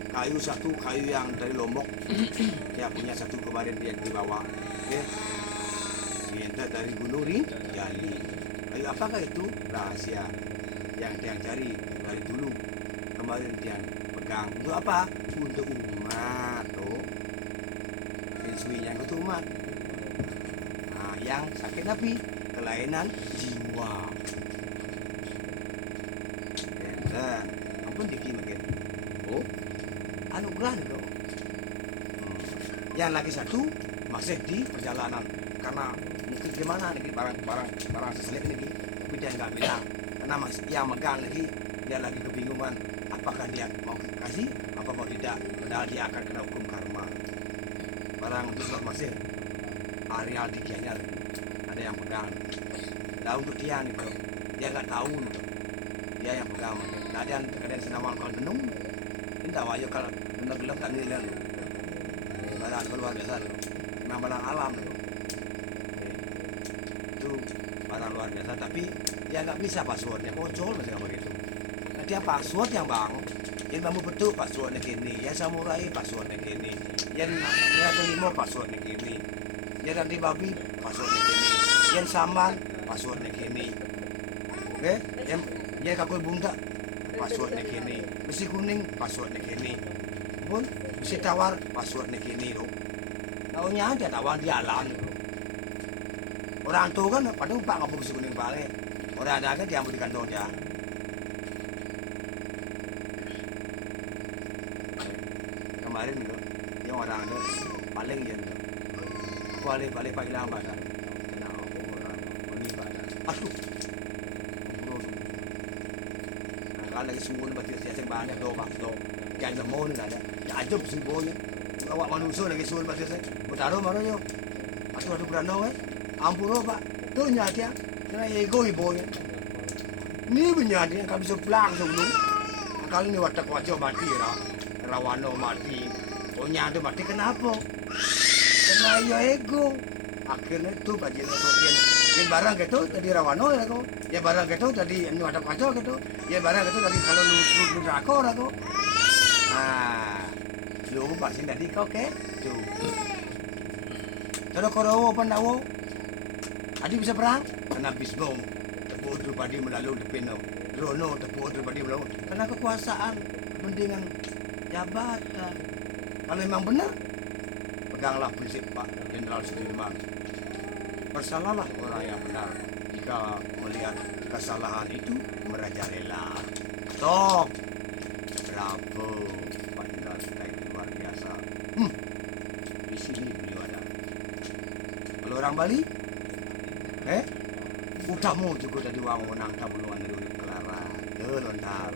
Kayu satu, kayu yang dari Lombok. Dia punya satu kemarin dia dibawa. Dia dari Gunung Rinjani. Kayu apakah itu? Rahasia yang dia cari dari dulu. Kemarin dia pegang. Untuk apa? Untuk umat. Pensuinya untuk umat. Nah, yang sakit napi, kelainan jiwa. Dan ampun diki makin. Oh, anugerah itu. Yang lagi satu masih di perjalanan karena mungkin gimana nih barang seselit nih, tapi dia nggak bilang. Karena yang megang lagi dia lagi kebingungan apakah dia mau kasih apa mau tidak, padahal dia akan kena hukum karma. Barang itu masih areal dikianya ada yang pegang. Nah untuk dia nih bro, dia nggak tahu nih, dia yang pegang. Kadang senawan kalau denung, ini tahu aja kalau denung gelap tak nilai. Barang luar biasa nih, memang barang alam nih. Itu barang luar biasa, tapi dia nggak bisa passwordnya, bocor masih nggak begitu. Nah, dia password yang bang, yang bambu betul passwordnya kini, ya samurai passwordnya kini, yang kelima passwordnya kini, yang nanti babi passwordnya kini, yang saman passwordnya kini, yang kakul bunga passwordnya kini, besi kuning passwordnya kini, pun besi tawar passwordnya kini loh. Taunya aja tawar di alam. Orang tua kan padahal pak ngapa besi kuning balik. Orang ada kan diambil di kantong dia. Kemarin itu yang orang itu paling ya itu. Paling pak hilang pada. Kenapa orang ini pada. Aduh. Kalau lagi semua berarti saya banyak doa do. Jangan demon ada. Ya ajab simbolnya. Awak manusia lagi suruh berarti saya. Bertaruh mana yo. Aduh beranong ampun pak. Tu nyata. Kena ego ibunya. Ni punya dia kan bisa pulang sebelum. Kali ni watak wajah mati lah. Rawano mati. Oh nyata mati kenapa? Kena ya ego. Akhirnya tu bagian itu yang barang gitu jadi Rawano ya kau. Ya barang gitu jadi ni watak wajah gitu. Ya barang gitu jadi kalau lu rakor aku. Nah, lu pasti tadi kau ke? Tu. Kalau kau apa nak wo? Adi bisa perang? Kena Bismo tepuk Drupadi melalui Depino. Rono tepuk Drupadi melalui. Karena kekuasaan, kepentingan jabatan. Kalau memang benar, peganglah prinsip Pak Jenderal Sudirman. Bersalahlah orang yang benar jika melihat kesalahan itu merajalela. Top, bravo, Pak Jenderal kita itu luar biasa. Di sini beliau ada. Kalau orang Bali, utamu juga tadi wang menang tabuluan dulu kelara lontar.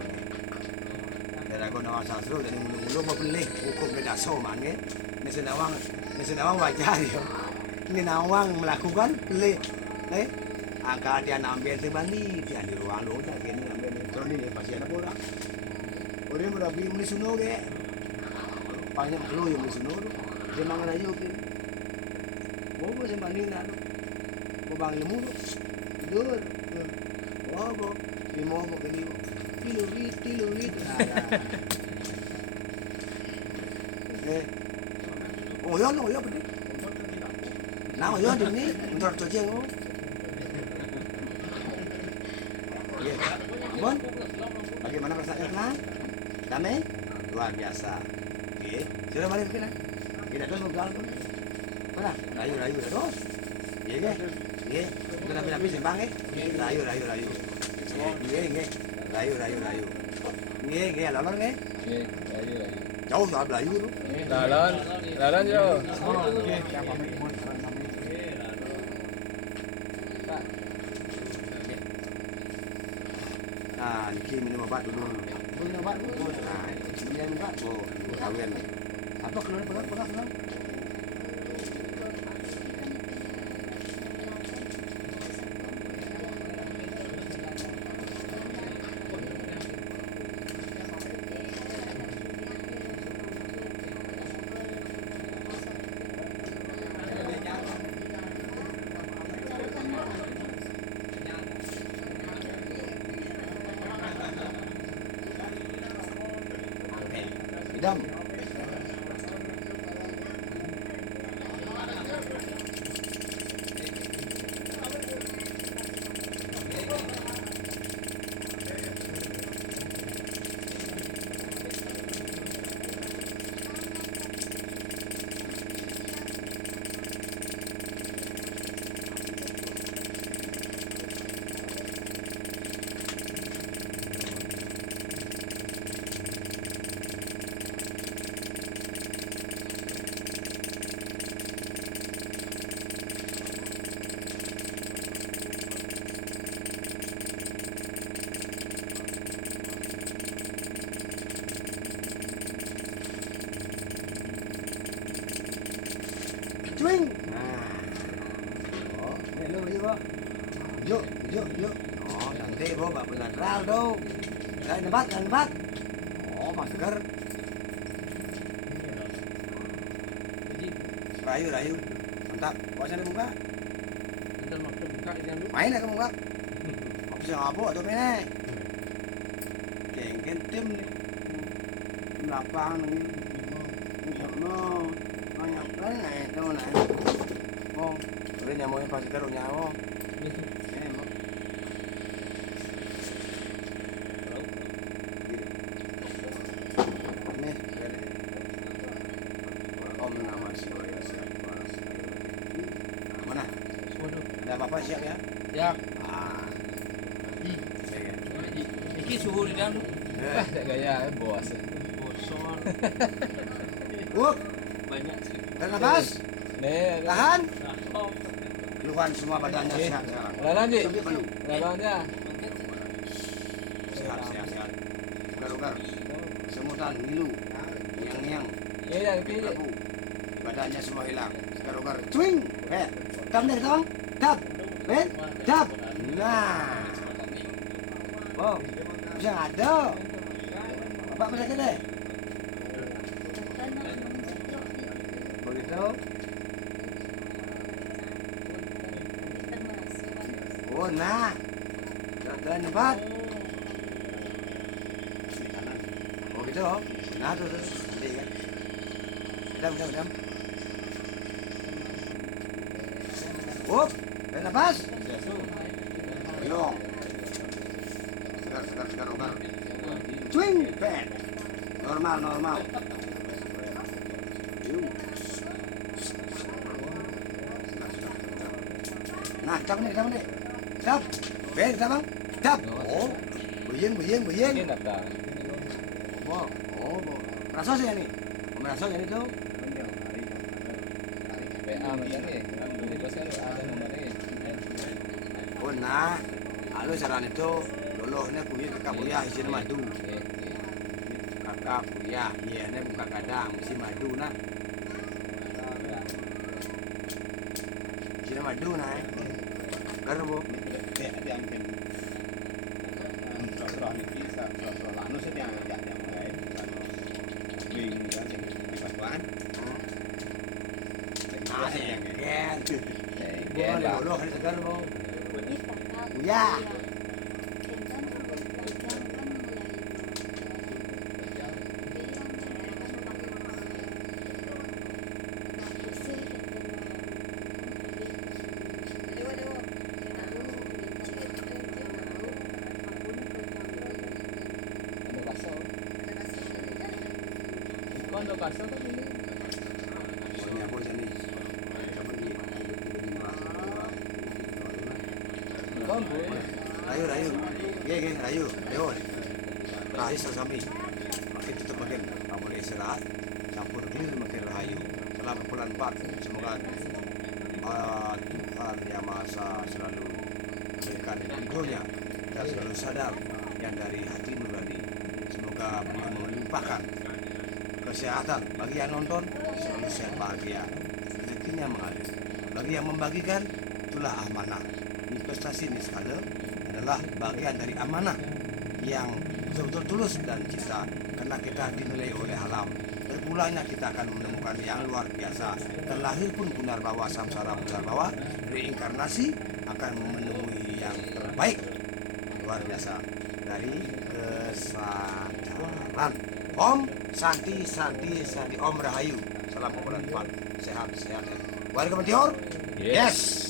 Dari aku nawang sasro dari mulu-mulu mau beli hukum beda soman ya. Nasi nawang wajar ya. Ini nawang melakukan beli, angka dia ambil sebani dia di ruang lo tak kini ambil terus ni pasti ada bola orang berapi muli suno ke banyak kelo yang muli suno tu dia mangan aja ke bobo sebani nak tu bang ilmu tu tidur bobo di mau ke ni tilurit oh ya betul nah ya di ni untuk kerja lo Bon, bagaimana perasaannya tenang? Damai? Luar biasa. Oke, sudah balik ke sana? Tidak terus ngobrol tuh. Mana? Rayu terus. Iya ke? Iya. Kita tapi sembang ke? Rayu. Iya. Rayu. Iya, lolor ke? Iya, ayo. Jauh soal Melayu tu. Lalan yo. Nah, niki minum obat dulu. Minum obat dulu. Nah, minum obat. Oh, kawin. Apa keluar pegang. Idam. Cuing. Nah. Oh, hello juga. Yuk. Oh, nanti bro, Pak Penadral tuh. Saya nembat. Oh, masker. Rayu. Mantap. Puasa ada buka? Bentar makan buka jangan lupa. Main lah kamu buka. Bisa apa tuh ini? Kengken tim nih. Lapang nih. No. Banyak banget itu nah. Oh, udah nyamuknya pasti terus nyamuk. Ini Om Namah Shivaya. Mana? Ada apa-apa siap ya? Siap. Oke. Iki suhu di dalam. Gaya bos. Boson. Banyak sih. Tarik nafas. Nih, Tahan. Keluhan semua badannya sehat sekarang. lalan Ji. Sampai penuh. Lalannya. Sehat. Ugar. Semutan, ngilu, ngiang. Iya, iki. Prabu. Badannya semua hilang. Segar. Cuing. Tam deh, tolong. Tap. Tap. Nah. Oh, bisa ada. Bapak bisa aja deh. Begitu. Oh, nah. Jalan cepat. Oh, gitu. Nah, tuh. Nanti kan. Diam. Up, tarik nafas. Yong. Segar, ogar. Swing, pen. Normal. Yuk. Nah, cak nih. Tap. Ben, kita bang. Tap. Oh, buying. Ini ada. Oh. Rasa sih ini. Merasa ini tuh. PA macam ni. Di pos kan ada nomornya. Oh, nah. Lalu saran itu lolohnya kakak kuliah isinya madu. Kakak kuliah, iya ini buka kadang, isi madu nah. Isinya madu nah. Garbo. kan kan roh niki roh lanu setiang yang lain bing kan sing pas-pasan Asik yang gen. Gen lah. Bodoh hari segar mau. Ya. Ada kaso. Ikon do kaso kan ini. Punya bos ini. Sama di Ikon boy. Rayu. Ge, rayu. Yo. Rayu sesami. Makin tutup makin. Kamu boleh istirahat. Campur clear makin rahayu. Selama bulan 4 semoga Tuhan Yang Maha Esa selalu memberikan ridhonya dan selalu sadar yang dari hati nurani. Semoga beliau melimpahkan kesehatan bagi yang nonton, selalu sehat bahagia, rezekinya mengalir. Bagi yang membagikan, itulah amanah. Investasi ini sekalian adalah bagian dari amanah yang betul-betul tulus dan cinta, karena kita dinilai oleh alam. Berpulangnya kita akan menemukan yang luar biasa. Terlahir pun Punarbawa samsara Punarbawa, reinkarnasi akan menemui yang terbaik, luar biasa dari kesadaran. Om Santi Om Rahayu. Salam bulan 4. Sehat. Warga Mentior? Yes.